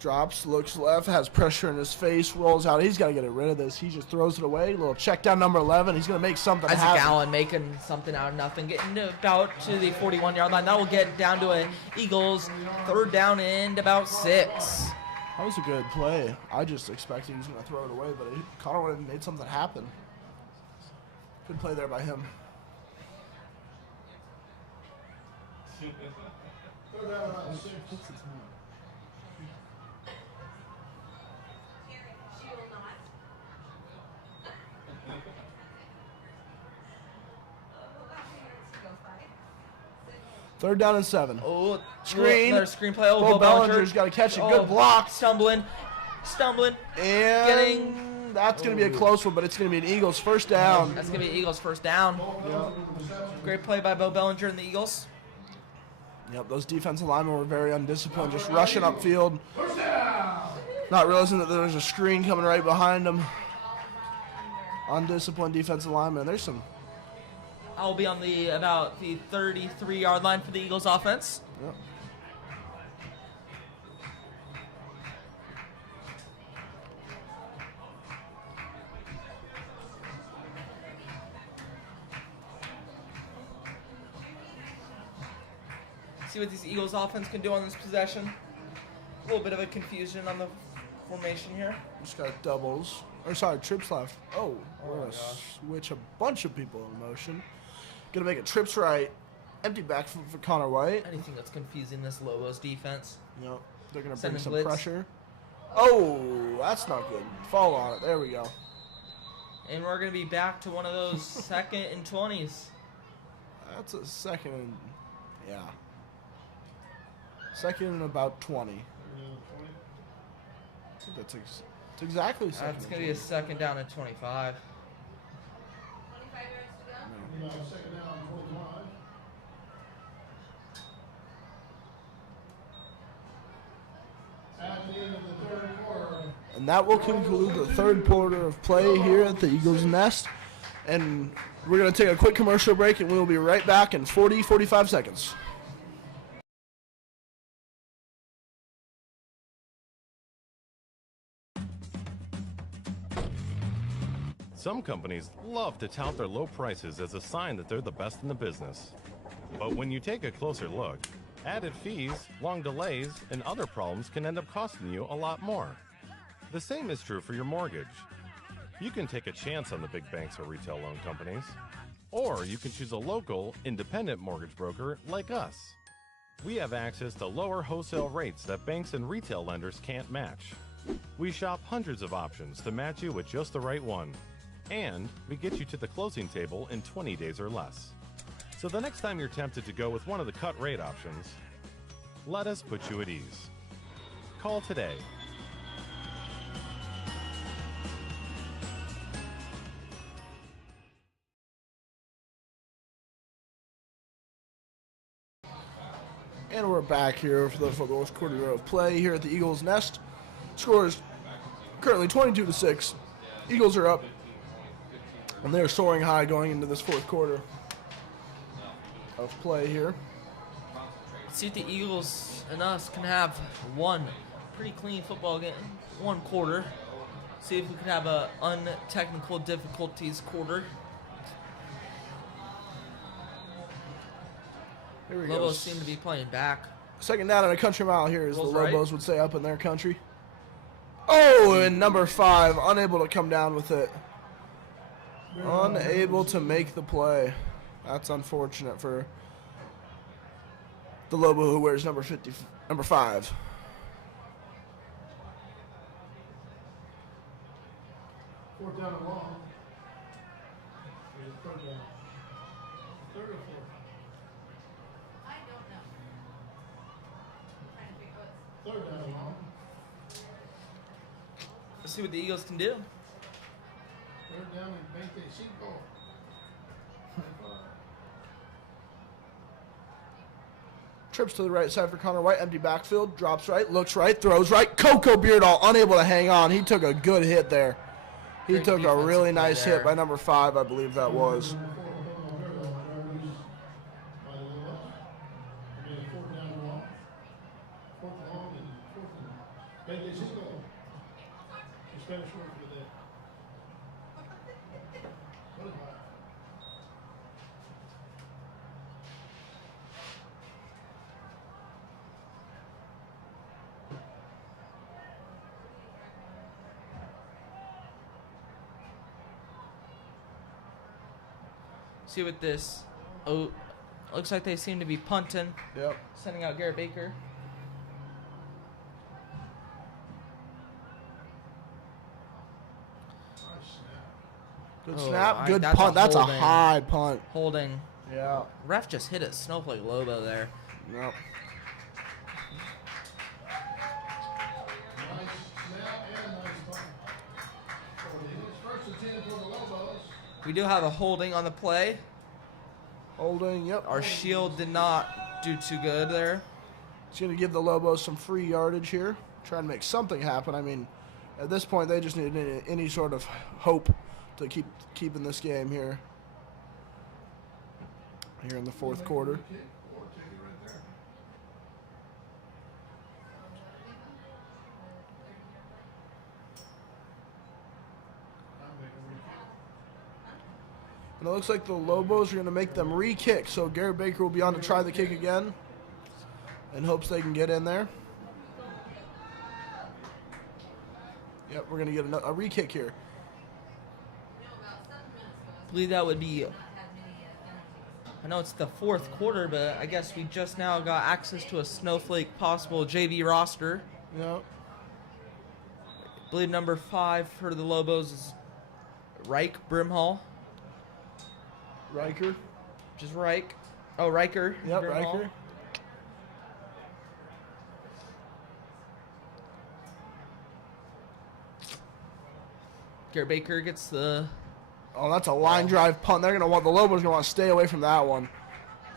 Drops, looks left, has pressure in his face, rolls out. He's got to get rid of this. He just throws it away. Little check down number 11. He's going to make something Isaac happen. Allen making something out of nothing, getting about to the 41-yard line. That will get down to an Eagles third down and about 6. That was a good play. I just expected he was going to throw it away, but Connor would have made something happen. Good play there by him. Third down about 6. She will not. Third down and 7. Oh, Screen. Another screen play. Oh, Bo Bo Bellinger's got to catch it. Good block. Stumbling. And that's going to be a close one, but it's going to be an Eagles first down. That's going to be Eagles first down. Great play by Bo Bellinger and the Eagles. Yep, those defensive linemen were very undisciplined, just rushing upfield. Not realizing that there's a screen coming right behind them. Undisciplined defensive linemen. There's some. I'll be on about the 33-yard line for the Eagles offense. Yep. See what these Eagles offense can do on this possession. A little bit of a confusion on the formation here. Just got doubles. Or sorry, trips left. Oh, we're going to switch a bunch of people in motion. Going to make it trips right. Empty back for Connor White. Anything that's confusing this Lobos defense. Yep. They're going to Send bring in some blitz. pressure. Oh, that's not good. Fall on it. There we go. And we're going to be back to one of those 2nd and 20s. That's a second and, yeah. Second and about 20. I think that's exactly second. That's going to be a 2nd down at 25. 25 yards to go. Second down, 25. At the end of the third quarter. And that will conclude the third quarter of play here at the Eagles Nest. And we're going to take a quick commercial break, and we will be right back in 45 seconds. Some companies love to tout their low prices as a sign that they're the best in the business. But when you take a closer look, added fees, long delays, and other problems can end up costing you a lot more. The same is true for your mortgage. You can take a chance on the big banks or retail loan companies, or you can choose a local, independent mortgage broker like us. We have access to lower wholesale rates that banks and retail lenders can't match. We shop hundreds of options to match you with just the right one. And we get you to the closing table in 20 days or less. So the next time you're tempted to go with one of the cut rate options, let us put you at ease. Call today. And we're back here for the fourth quarter of play here at the Eagles Nest. Score is currently 22-6. Eagles are up, and they're soaring high going into this fourth quarter of play here. See if the Eagles and us can have one pretty clean football game, one quarter. See if we can have a untechnical difficulties quarter. Here we go. Lobos seem to be playing back. Second down and a country mile here, as the Rolls right. Lobos would say up in their country. Oh, and number 5, unable to come down with it. Unable to make the play. That's unfortunate for the Lobo who wears number 5. Fourth down and long. Third down. Third or fourth? I don't know. I'm trying to figure out what's Third down and long. Let's see what the Eagles can do. Third down and 25. Trips to the right side for Connor White. Empty backfield. Drops right. Looks right. Throws right. Coco Beardall unable to hang on. He took a good hit there. He Great took a defensive really play nice there. hit by number 5, I believe that was. See what this. Oh, looks like they seem to be punting. Yep. Sending out Garrett Baker. Good Oh, snap. Good that's a punt. That's a holding. high punt. Holding. Yeah. Ref just hit a Snowflake Lobo there. Yep. Nice snap and nice punt. It's first and 10 for the Lobos. We do have a holding on the play. Holding. Yep. Our shield did not do too good there. It's going to give the Lobos some free yardage here. Try and make something happen. I mean, at this point, they just need any sort of hope to keep in this game here. Here in the fourth quarter. And it looks like the Lobos are going to make them re-kick. So Garrett Baker will be on to try the kick again. in hopes they can get in there. Yep, we're going to get a re-kick here. I believe that would be, I know it's the fourth quarter, but I guess we just now got access to a Snowflake possible JV roster. Yep. I believe number 5 for the Lobos is Reich Brimhall. Riker. Just Reich. Oh, Riker. Yep, Brimhall. Riker. Garrett Baker gets the... Oh, that's a line drive punt. They're gonna want the Lobos gonna want to stay away from that one.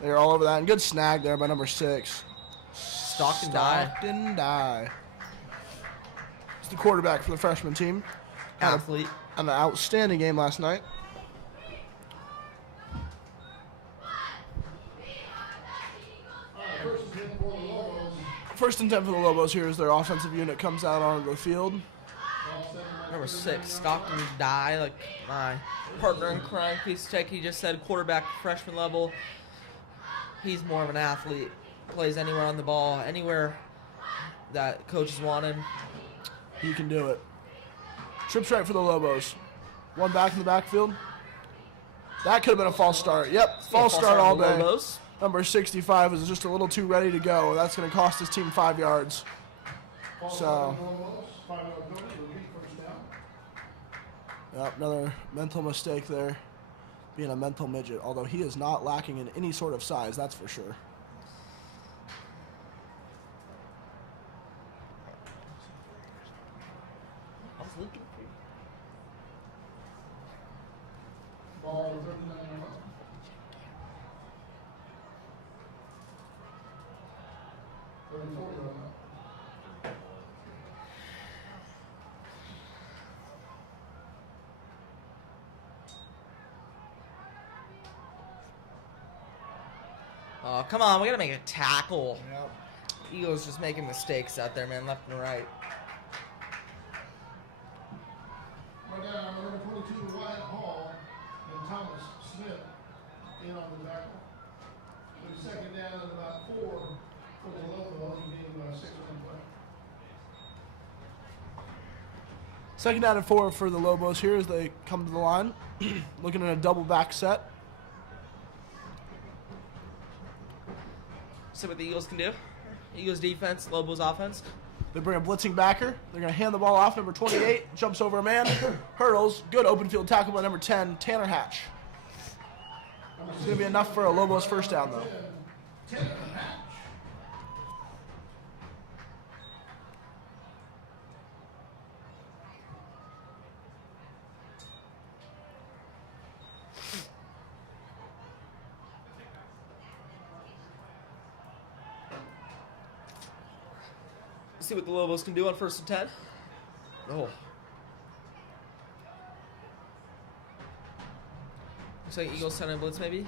They're all over that. And good snag there by number 6. Stockton Die. Stockton Die. It's the quarterback for the freshman team. Athlete. Had an outstanding game last night. First and 10 for the Lobos here as their offensive unit comes out onto the field. Number 6, Stockton Die, like my partner in crime, Piece Tech. He just said quarterback freshman level. He's more of an athlete. Plays anywhere on the ball, anywhere that coaches want him. He can do it. Trips right for the Lobos. One back in the backfield. That could have been a false start. Yep, false start all day. Lobos. Number 65 is just a little too ready to go. That's going to cost his team 5 yards. So, yep, another mental mistake there. Being a mental midget, although he is not lacking in any sort of size, that's for sure. Ball 39. Oh, come on. We got to make a tackle. Yep. Eagles just making mistakes out there, man, left and right. Right now, number 22, Wyatt Hall and Thomas Smith in on the tackle. With second down and about 4 for the Lobos, and being 6 on play. Second down and 4 for the Lobos here as they come to the line. Looking at a double back set. See what the Eagles can do. Eagles defense, Lobos offense. They bring a blitzing backer. They're going to hand the ball off. Number 28 jumps over a man, hurdles. Good open field tackle by number 10, Tanner Hatch. It's going to be enough for a Lobos first down, though. Tanner Hatch. See what the Lobos can do on 1st and 10. Oh. Looks like Eagles sending blitz maybe.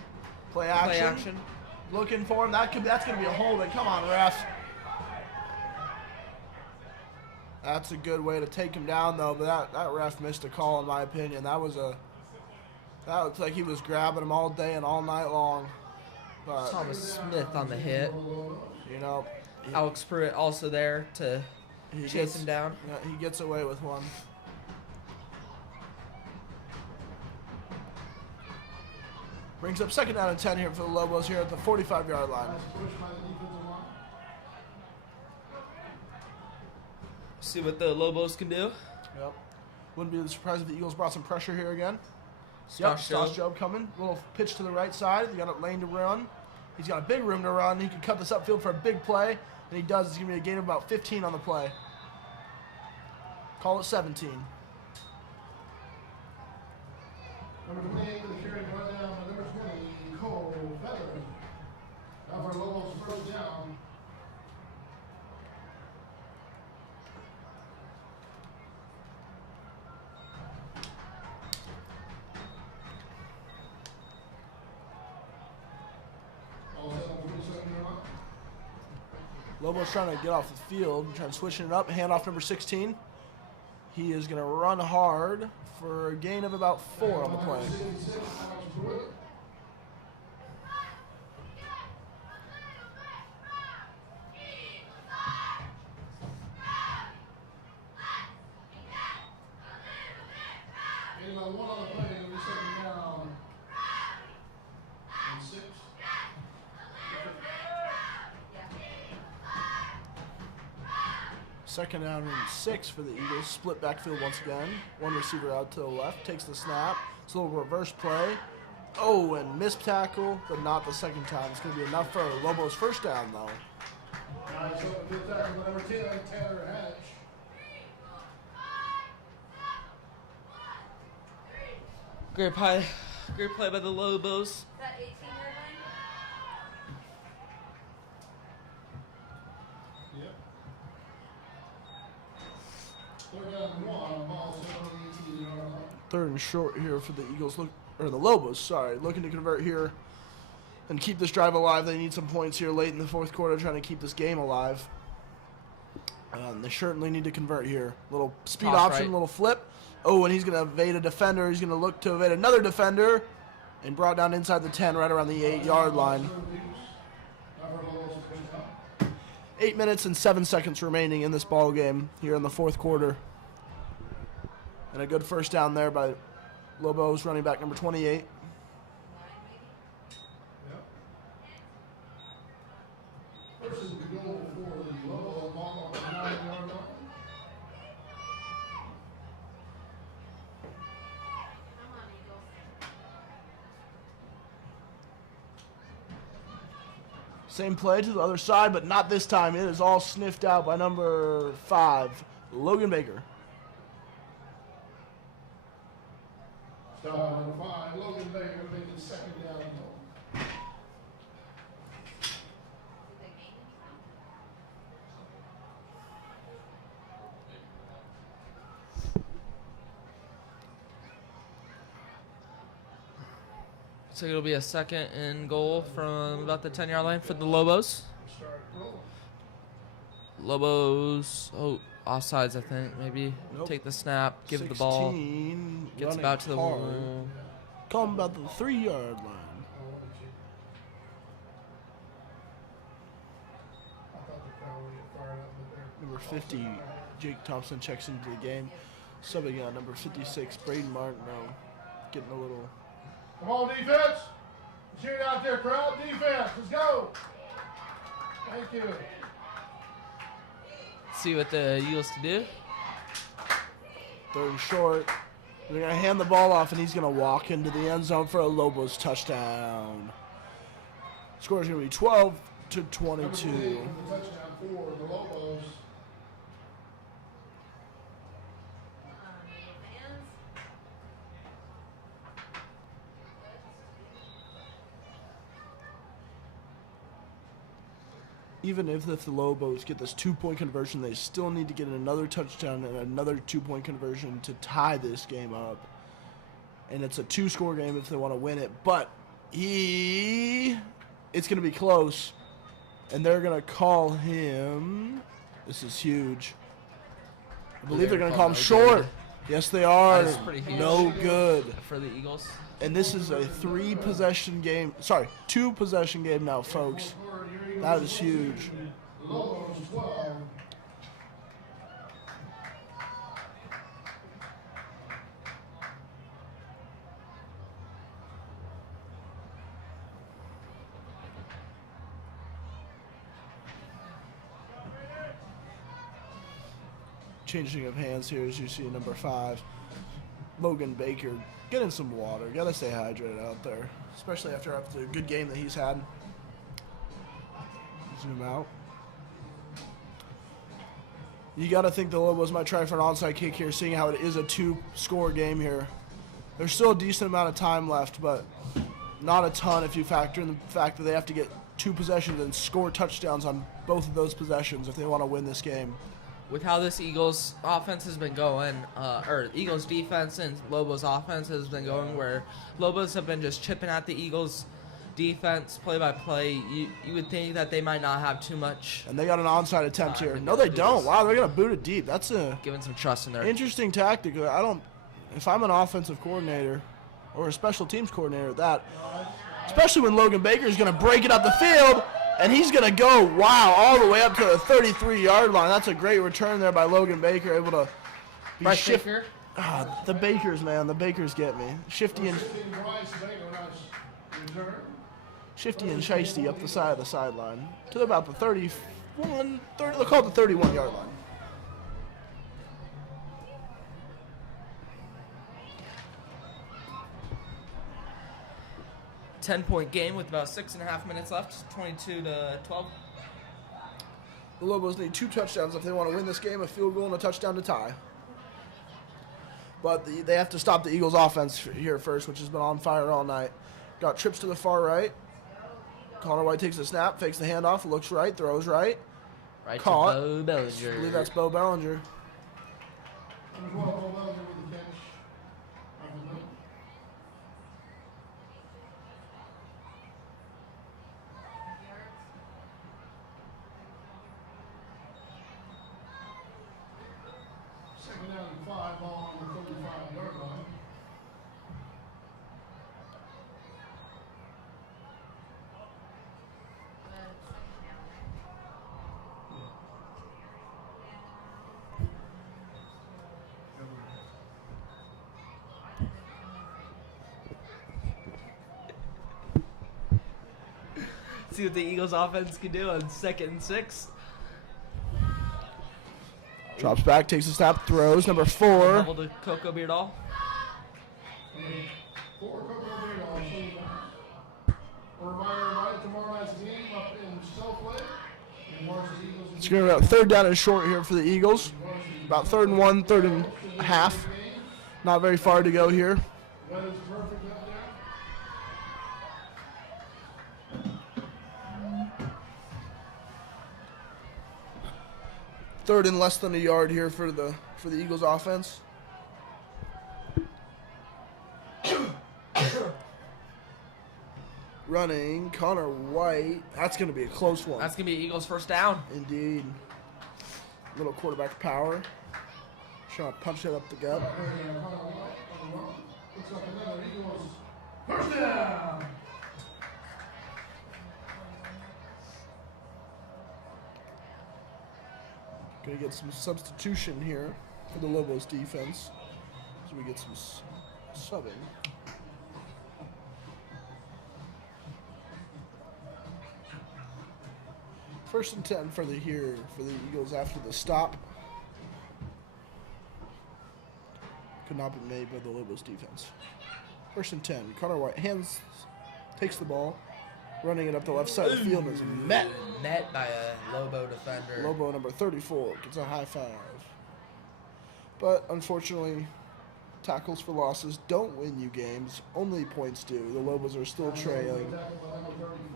Play action. Play action. Looking for him. That's going to be a holding. Come on, ref. That's a good way to take him down, though. But that ref missed a call, in my opinion. That looked like he was grabbing him all day and all night long. But Thomas Smith on the hit. you know, Alex Pruitt also there to chase him down. Yeah, he gets away with one. Brings up second down and 10 here for the Lobos here at the 45-yard line. See what the Lobos can do. Yep. Wouldn't be surprised if the Eagles brought some pressure here again. Stosh Job coming. Little pitch to the right side. He got a lane to run. He's got a big room to run. He can cut this upfield for a big play. And he does. It's going to be a gain of about 15 on the play. Call it 17. Number 28 with the carry run down by number 20, Cole Feather. Now for Lobos first down. Lobos trying to get off the field, trying to switch it up. Hand off number 16. He is going to run hard for a gain of about 4 on the play. Second down and 6 for the Eagles. Split backfield once again. One receiver out to the left. Takes the snap. It's a little reverse play. Oh, and missed tackle, but not the second time. It's going to be enough for Lobos' first down, though. Nice open field tackle by number 10, Tanner Hatch. Great play by the Lobos. Is that 18-yard line? Yep. Third down and 1, ball set on the 18-yard line. Third and short here for the Eagles, the Lobos, sorry, looking to convert here and keep this drive alive. They need some points here late in the fourth quarter, trying to keep this game alive. They certainly need to convert here. Little speed Toss option, right. little flip. Oh, and he's going to evade a defender. He's going to look to evade another defender and brought down inside the 10, right around the 8-yard line. 8 minutes and 7 seconds remaining in this ball game here in the fourth quarter. And a good first down there by Lobos, running back number 28. Yep. First is the goal for the Lobos ball on the 9-yard line. Come on, Eagles. Same play to the other side, but not this time. It is all sniffed out by number 5, Logan Baker. Stop number 5, Logan Baker making second down and goal. Did they gain anything? So it'll be a second and goal from about the 10-yard line for the Lobos. Start rolling. Lobos, offsides, I think, maybe. Nope. Take the snap, give the ball. 16, Gets running about to the hard. wall. Call him about the 3-yard line. I thought the crowd would get fired up, but they're Number 50, Jake Thompson checks into the game. Subbing out number 56, Braden Martineau. Getting a little... Come on, defense. Cheer it out there, crowd. Defense, let's go. Thank you. See what the Eagles can do. Third and short. They're going to hand the ball off, and he's going to walk into the end zone for a Lobos touchdown. Score is going to be 12 to 22. Number 28 for the touchdown for the Lobos. Fans. Even if the Lobos get this 2-point conversion, they still need to get another touchdown and another 2-point conversion to tie this game up. And it's a 2-score game if they want to win it. But it's going to be close. And they're going to call him. This is huge. I believe they're going to call him short. Yes, they are. That is pretty huge. No good. For the Eagles. And this is a 2-possession game now, folks. That is huge. Lobos 12. Changing of hands here as you see number 5, Logan Baker, getting some water. Gotta stay hydrated out there, especially after the good game that he's had. Zoom out. You gotta think the Lobos might try for an onside kick here, seeing how it is a 2-score game here. There's still a decent amount of time left, but not a ton if you factor in the fact that they have to get 2 possessions and score touchdowns on both of those possessions if they want to win this game. With how this Eagles offense has been going, or Eagles defense and Lobos offense has been going, where Lobos have been just chipping at the Eagles defense play by play, you would think that they might not have too much. And they got an onside attempt here. They No, gotta they do don't. this. Wow, they're gonna boot it deep. That's a Giving some trust in there. interesting tactic. If I'm an offensive coordinator or a special teams coordinator, especially when Logan Baker is gonna break it up the field. And he's going to go, all the way up to the 33-yard line. That's a great return there by Logan Baker, able to be Bryce Baker. The Bakers, man. The Bakers get me. Shifty and shiesty up the side of the sideline to about the 31, they'll call it the 31-yard line. 10-point game with about 6.5 minutes left, 22-12. The Lobos need 2 touchdowns if they want to win this game, a field goal and a touchdown to tie. But they have to stop the Eagles' offense here first, which has been on fire all night. Got trips to the far right. Connor White takes the snap, fakes the handoff, looks right, throws right. Right Caught. to Bo Bellinger. I believe that's Bo Bellinger. Number 12, Bo Bellinger with the catch. Off the middle. Second down and 5, ball on the 35-yard line. See what the Eagles offense can do on 2nd and 6. Drops back, takes a snap, throws. Number 4. Double to Coco Beardall. For Coco Beardall, a reminder, tomorrow night's game up in Snowflake. It's going to be about 3rd down and short here for the Eagles. About 3rd and 1, 3rd and a half. Not very far to go here. Weather's perfect out there. Third and less than a yard here for the Eagles offense. Running, Connor White. That's going to be a close one. That's going to be Eagles' first down. Indeed. Little quarterback power. Trying to punch it up the gut. Looks like another Eagles first down. Going to get some substitution here for the Lobos defense. So we get some subbing. First and 10 for the Eagles after the stop. Could not be made by the Lobos defense. First and 10. Connor White takes the ball, running it up the left side of the field, and is met by a Lobo defender. Lobo number 34 gets a high 5. But unfortunately, tackles for losses don't win you games. Only points do. The Lobos are still trailing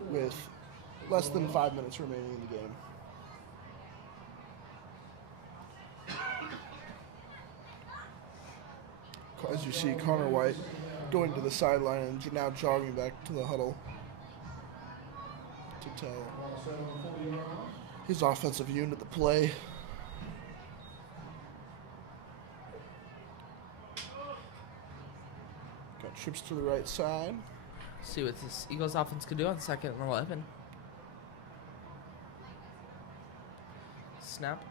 with less than 5 minutes remaining in the game. As you see, Connor White going to the sideline and now jogging back to the huddle to tell his offensive unit to play. Got trips to the right side. See what this Eagles offense could do on 2nd and 11. Snap.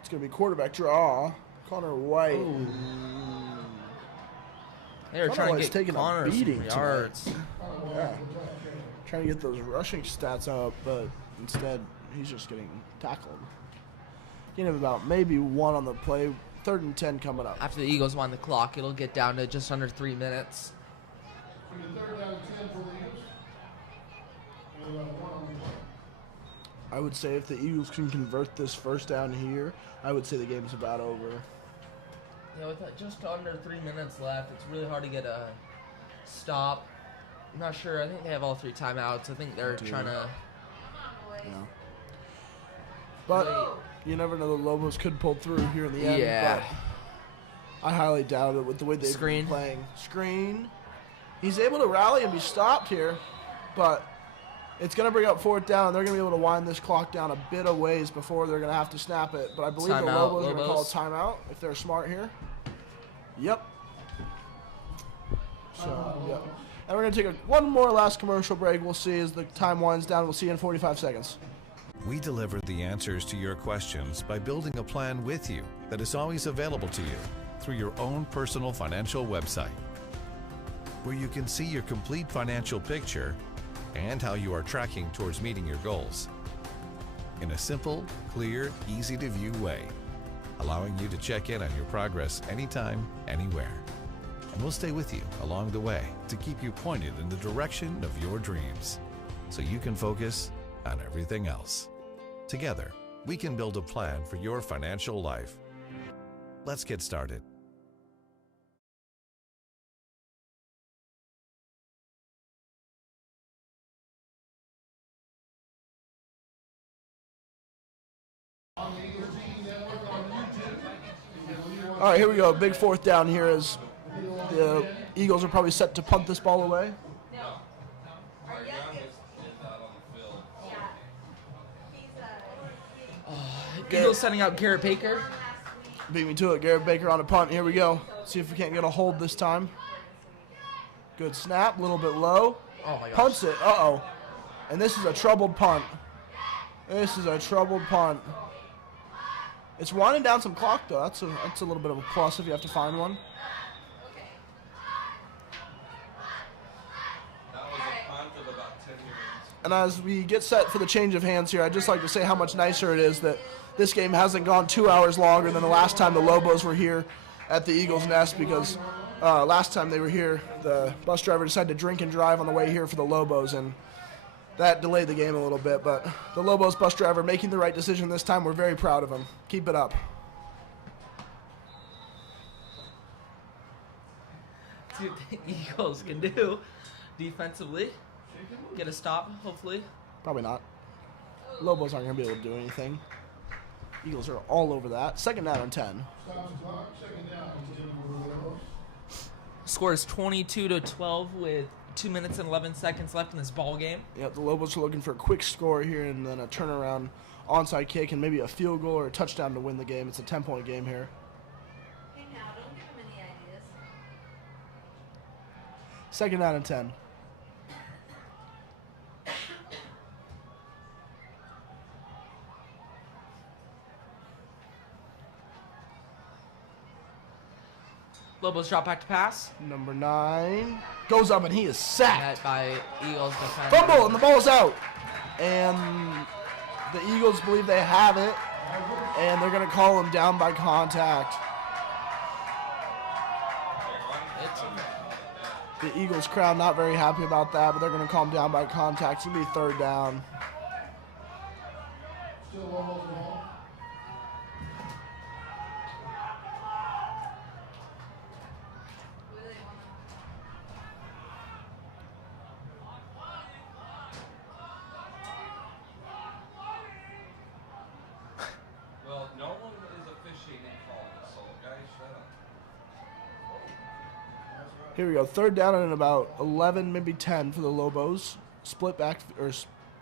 It's going to be quarterback draw. Connor White. Ooh. They were Connor trying White's to get taking a Connor beating some tonight. yards. Yeah. Trying to get those rushing stats up, but instead he's just getting tackled. Getting about maybe 1 on the play. 3rd and 10 coming up. After the Eagles wind the clock, it'll get down to just under 3 minutes. 3rd down and 10 for the Eagles. And 1 on the play. I would say if the Eagles can convert this first down here, I would say the game's about over. Yeah, with just under 3 minutes left, it's really hard to get a stop. I'm not sure. I think they have all 3 timeouts. I think they're trying to. Yeah. But you never know. The Lobos could pull through here in the end. Yeah. But I highly doubt it with the way they've Screen. been playing. Screen. He's able to rally and be stopped here, but it's going to bring up 4th down. They're going to be able to wind this clock down a bit of ways before they're going to have to snap it. But I believe the Lobos are going to call a timeout if they're smart here. Yep. So, yep. And we're going to take one more last commercial break. We'll see as the time winds down. We'll see you in 45 seconds. We deliver the answers to your questions by building a plan with you that is always available to you through your own personal financial website, where you can see your complete financial picture and how you are tracking towards meeting your goals in a simple, clear, easy-to-view way, allowing you to check in on your progress anytime, anywhere. and we'll stay with you along the way to keep you pointed in the direction of your dreams so you can focus on everything else. Together, we can build a plan for your financial life. Let's get started. All right, here we go. Big fourth down here as the Eagles are probably set to punt this ball away. Eagles sending out Garrett Baker. Beat me to it. Garrett Baker on a punt. Here we go. See if we can't get a hold this time. Good snap. A little bit low. Oh my gosh. Punts it. Uh-oh. And this is a troubled punt. This is a troubled punt. It's winding down some clock, though. That's a little bit of a plus if you have to find one. That was a punt of about 10 yards. And as we get set for the change of hands here, I'd just like to say how much nicer it is that this game hasn't gone 2 hours longer than the last time the Lobos were here at the Eagles' Nest, because last time they were here, the bus driver decided to drink and drive on the way here for the Lobos, and that delayed the game a little bit. But the Lobos bus driver making the right decision this time. We're very proud of him. Keep it up. See what the Eagles can do defensively. Get a stop, hopefully. Probably not. Lobos aren't going to be able to do anything. Eagles are all over that. Second down and 10. Score is 22-12 with 2 minutes and 11 seconds left in this ball game. Yep, the Lobos are looking for a quick score here and then a turnaround onside kick and maybe a field goal or a touchdown to win the game. It's a 10-point game here. Hey now, don't give him any ideas. Second down and 10. Lobos drop back to pass. Number 9 goes up and he is sacked. Met by Eagles defender. Fumble and the ball's out. And the Eagles believe they have it, and they're going to call him down by contact. The Eagles crowd not very happy about that, but they're going to call him down by contact. It's going to be third down. Still Lobos ball. What do they want? Well, no one is officiating calls, so guys, shut up. Here we go. Third down and about 11, maybe 10 for the Lobos. Split back or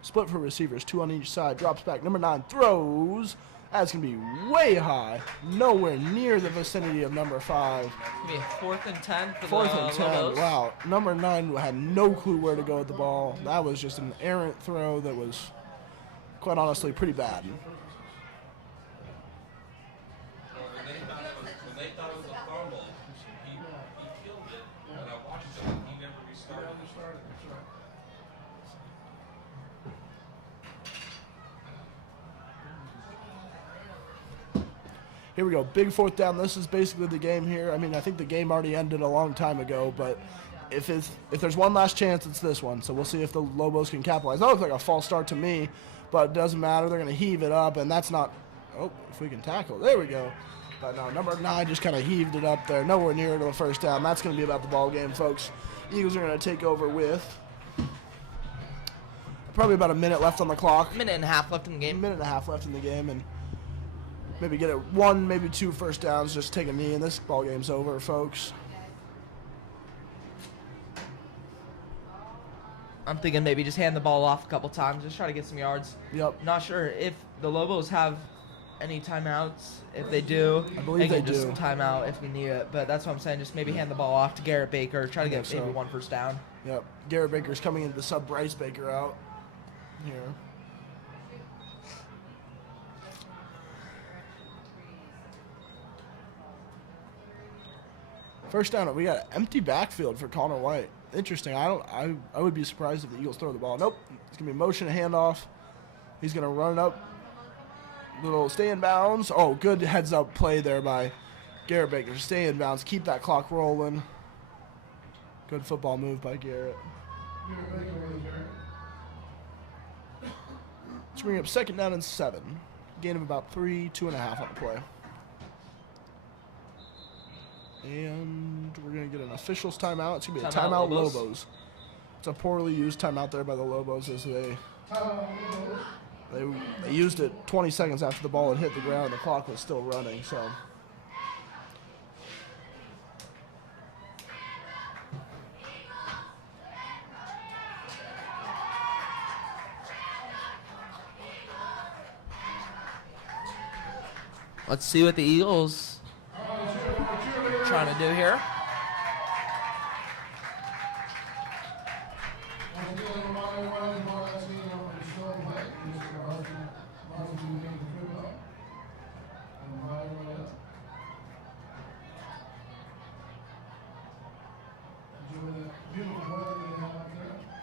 split for receivers, 2 on each side. Drops back. Number 9 throws. That's going to be way high. Nowhere near the vicinity of number 5. It's going to be a 4th and 10 for Fourth the and 10. Lobos. Wow. Number 9 had no clue where to go with the ball. That was just an errant throw that was, quite honestly, pretty bad. When they thought it was a fumble, he killed it. And I watched it, and he never restarted. Here we go. Big fourth down. This is basically the game here. I mean, I think the game already ended a long time ago, but if there's one last chance, it's this one. So we'll see if the Lobos can capitalize. That looks like a false start to me, but it doesn't matter. They're going to heave it up, and that's not – oh, if we can tackle. There we go. But no, number 9 just kind of heaved it up there. Nowhere near to the first down. That's going to be about the ball game, folks. Eagles are going to take over with probably about a minute left on the clock. Minute and a half left in the A game. minute and a half left in the game, and maybe get it 1, maybe 2 first downs, just take a knee, and this ball game's over, folks. I'm thinking maybe just hand the ball off a couple times, just try to get some yards. Yep. Not sure if the Lobos have any timeouts. If they do, I believe can they just do. timeout if we need it. But that's what I'm saying. Just maybe hand the ball off to Garrett Baker. Try to I get think maybe so. 1 first down. Yep. Garrett Baker's coming in to sub Bryce Baker out here. First down. We got an empty backfield for Connor White. Interesting. I would be surprised if the Eagles throw the ball. Nope. It's gonna be motion handoff. He's gonna run it up. Little stay in bounds. Oh, good heads up play there by Garrett Baker. Stay in bounds. Keep that clock rolling. Good football move by Garrett. Let's bring up 2nd down and 7. Gain of about 3, 2.5 on the play. And we're going to get an official's timeout. It's going to be a timeout Lobos. It's a poorly used timeout there by the Lobos as they used it 20 seconds after the ball had hit the ground. The clock was still running, so. Let's see what the Eagles are trying to do here.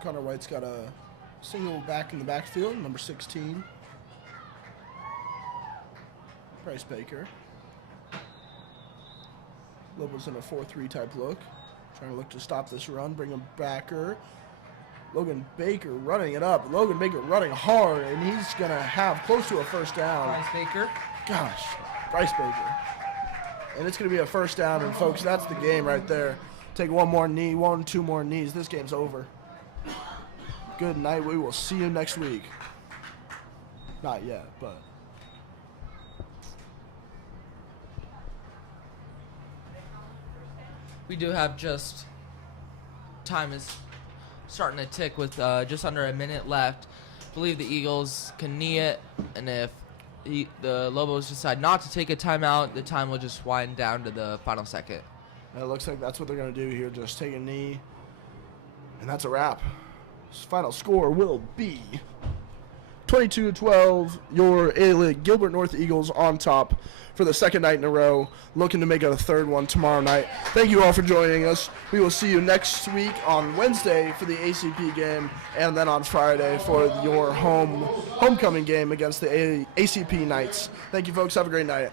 Connor White's got a single back in the backfield, number 16. Bryce Baker. Lobos in a 4-3 type look. Trying to look to stop this run, bring him backer. Logan Baker running it up. Logan Baker running hard, and he's going to have close to a first down. Bryce Baker. Gosh, Bryce Baker. And it's going to be a first down, and folks, that's the game right there. Take one more knee, 2 more knees. This game's over. Good night. We will see you next week. Not yet, but. We do have just time is starting to tick with just under a minute left. I believe the Eagles can knee it, and if the Lobos decide not to take a timeout, the time will just wind down to the final second. It looks like that's what they're going to do here, just take a knee, and that's a wrap. Final score will be 22-12, your A-League Gilbert North Eagles on top for the 2nd night in a row, looking to make it a 3rd one tomorrow night. Thank you all for joining us. We will see you next week on Wednesday for the ACP game, and then on Friday for your homecoming game against the ACP Knights. Thank you, folks. Have a great night.